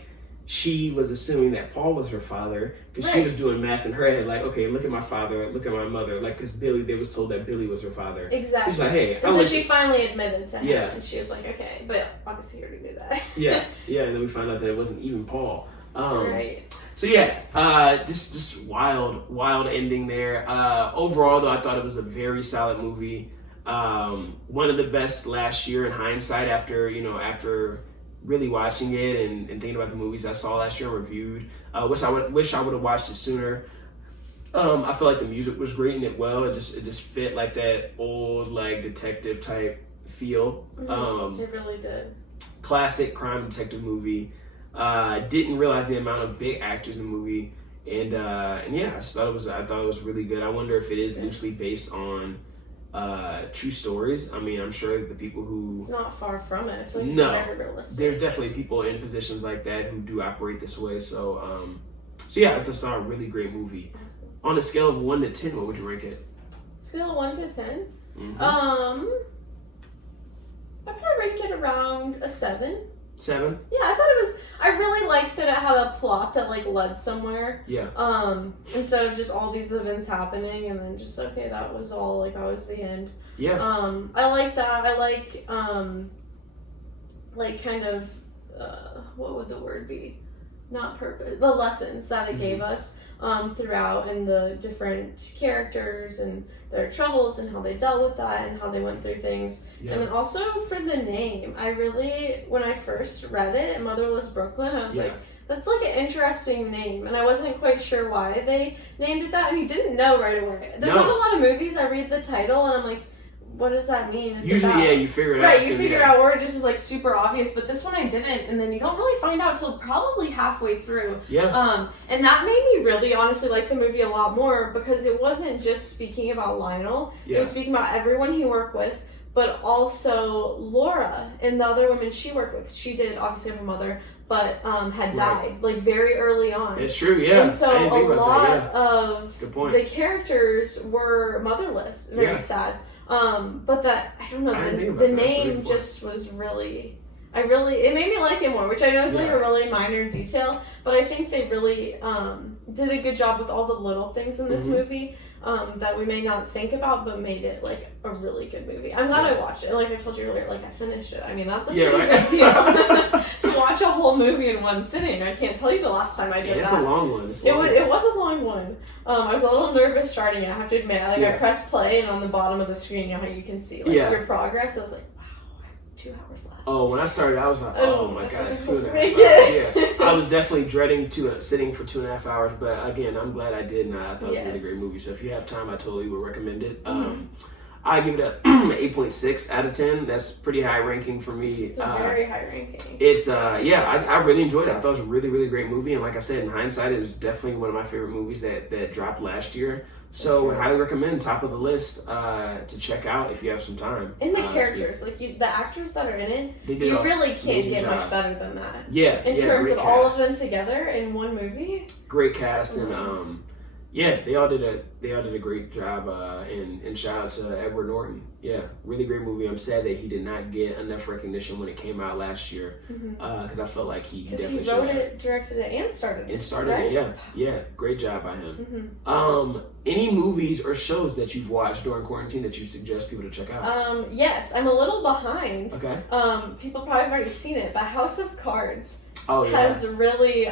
she was assuming that Paul was her father because she was doing math in her head, okay, look at my father, look at my mother, because they was told that Billy was her father. Exactly. She's like, hey, and so she finally admitted to him, and she was like, okay, but obviously you already knew that. yeah, and then we found out that it wasn't even Paul. Right. So just wild ending there. Overall, though, I thought it was a very solid movie. One of the best last year in hindsight after really watching it and thinking about the movies I saw last year and reviewed. Wish I would have watched it sooner. I feel like the music was great in it well. It just fit that old detective type feel. It really did. Classic crime detective movie. Didn't realize the amount of big actors in the movie, and I thought it was really good. I wonder if it is loosely based on true stories. I mean, I'm sure the people who... It's not far from it. I feel it's very realistic. There's definitely people in positions like that who do operate this way. So I just thought a really great movie. Awesome. On a scale of 1 to 10, what would you rank it? Scale of 1 to 10? Mm-hmm. it around a 7. 7? Yeah, I thought it was. I really liked that it had a plot that like led somewhere. Yeah. Instead of just all these events happening and then just okay, that was all. Like that was the end. Yeah. I like that. I like kind of what would the word be? Not purpose. The lessons that it gave us throughout, and the different characters and their troubles and how they dealt with that and how they went through things. Yeah. And then also for the name, I really, when I first read it, Motherless Brooklyn, I was like, that's like an interesting name, and I wasn't quite sure why they named it that, and you didn't know right away. There's not a lot of movies, I read the title and I'm like, what does that mean? It's usually, about, you figure it out. Right, you figure out, or it just is like super obvious, but this one I didn't, and then you don't really find out till probably halfway through. Yeah. And that made me really honestly like the movie a lot more, because it wasn't just speaking about Lionel, it was speaking about everyone he worked with, but also Laura and the other women she worked with. She did obviously have a mother, but had died like very early on. It's true, yeah. And so a lot of the characters were motherless, very sad. But that, I don't know, the name just was really, it made me like it more, which I know is like a really minor detail, but I think they really did a good job with all the little things in this movie that we may not think about, but made it like a really good movie. I'm glad I watched it. Like I told you earlier, like I finished it. I mean, that's a pretty big deal to watch a whole movie in one sitting. I can't tell you the last time I did that. It's a long one. It was a long one. I was a little nervous starting it, I have to admit. Like I pressed play, and on the bottom of the screen, you know how you can see like your progress. I was like, wow, I have 2 hours left. Oh, when I started, I was like, oh my god, it's 2.5 hours. Yeah, I was definitely dreading sitting for 2.5 hours, but again, I'm glad I did, and I thought it was a really great movie. So if you have time, I totally would recommend it. I give it a 8.6 out of 10. That's pretty high ranking for me. It's a very high ranking. It's I really enjoyed it. I thought it was a really, really great movie, and like I said, in hindsight, it was definitely one of my favorite movies that dropped last year. So I highly recommend, top of the list, to check out if you have some time. And the characters, like the actors that are in it, you really can't get much better than that. Yeah, in terms of all of them together in one movie. Great cast, and they all did a great job, and shout out to Edward Norton. Yeah, really great movie. I'm sad that he did not get enough recognition when it came out last year, because I felt like he definitely wrote it, directed it, and started it. Right? Yeah, great job by him. Any movies or shows that you've watched during quarantine that you suggest people to check out? Yes, I'm a little behind. Okay. People probably have already seen it, but House of Cards has really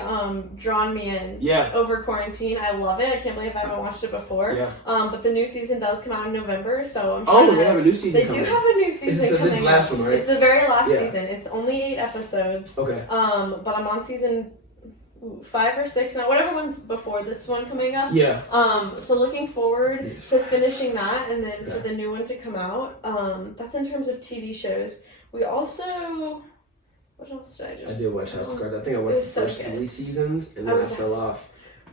drawn me in over quarantine. I love it. I can't believe I haven't watched it before. Yeah. But the new season does come out in November, so I'm trying they have a new season coming. They do have a new season coming. This is the last one, right? It's the very last season. It's only 8 episodes. Okay. But I'm on season 5 or 6 now, whatever one's before this one coming up. Yeah. So looking forward to finishing that, and then for the new one to come out. That's in terms of TV shows. We also, what else did I just? I did watch House of Cards. I think I watched the first 3 seasons, and then I fell off.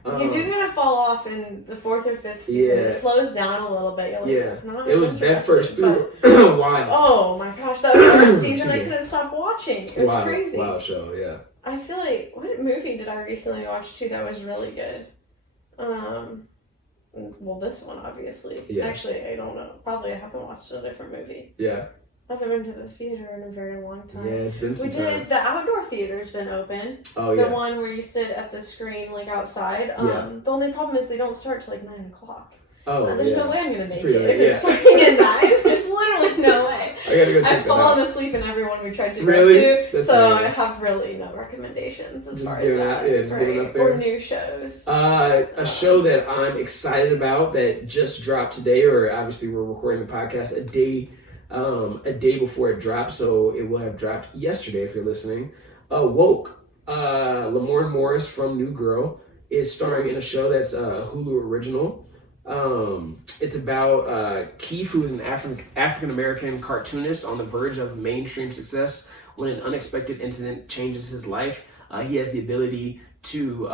You do kind of fall off in the 4th or 5th season. It slows down a little bit. You're like, not it was that first through wild. Oh my gosh, that first season I couldn't stop watching. It was crazy. Wild show, yeah. I feel like, what movie did I recently watch too that was really good? Well, this one obviously. Yeah. Actually, I don't know. Probably I haven't watched a different movie. Yeah. I haven't been to the theater in a very long time. Yeah, it's been some time. The outdoor theater's been open. Oh, the one where you sit at the screen, like, outside. The only problem is they don't start till, like, 9 o'clock. Oh, There's no way I'm going to make it late, if it's starting at 9. There's literally no way. I gotta go check I've fallen asleep in everyone we tried to go to. That's so nice. I have really no recommendations as far as that. Yeah, just get it up there. Or new shows. A show that I'm excited about that just dropped today, or obviously we're recording the podcast a day before it drops, so it will have dropped yesterday if you're listening. Woke. Lamorne Morris from New Girl is starring in a show that's a Hulu original. It's about Keith, who is an African-American cartoonist on the verge of mainstream success when an unexpected incident changes his life. He has the ability to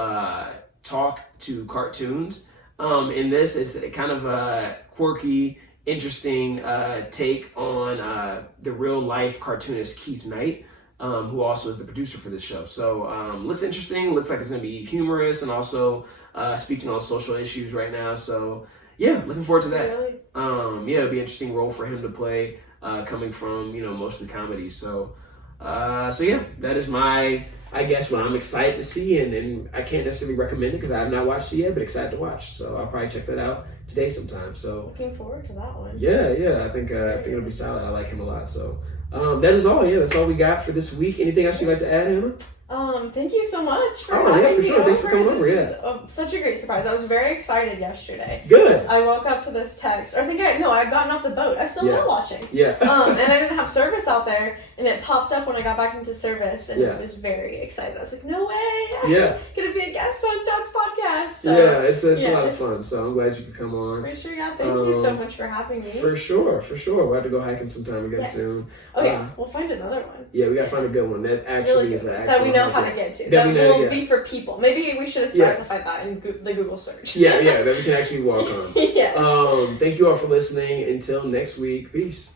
talk to cartoons. In this, it's kind of a quirky, interesting take on the real-life cartoonist Keith Knight, who also is the producer for this show. So looks interesting, looks like it's going to be humorous, and also speaking on social issues right now. So yeah, looking forward to that. Really? It'll be an interesting role for him to play. coming from, mostly comedy. So yeah, that is my, I guess, what I'm excited to see, and I can't necessarily recommend it because I have not watched it yet, but excited to watch. So I'll probably check that out today sometime. So looking forward to that one. Yeah, I think it'll be solid. I like him a lot. So that is all. Yeah, that's all we got for this week. Anything else you'd like to add, Hannah? Thank you so much for having having for me sure. Thanks for coming This over. is such a great surprise. I was very excited yesterday. Good. I woke up to this text. Or I'd gotten off the boat. I'm still not watching. Yeah. And I didn't have service out there, and it popped up when I got back into service, and I was very excited. I was like, no way! I'm gonna be a guest on Todd's podcast. So, it's a lot of fun. So I'm glad you could come on. For sure, yeah. Thank you so much for having me. For sure. We'll have to go hiking sometime again soon. Oh yeah, we'll find another one. Yeah, we gotta find a good one that actually is an actual that we know how to get to. That will be for people. Maybe we should have specified that in the Google search. that we can actually walk on. Yes. Thank you all for listening. Until next week, peace.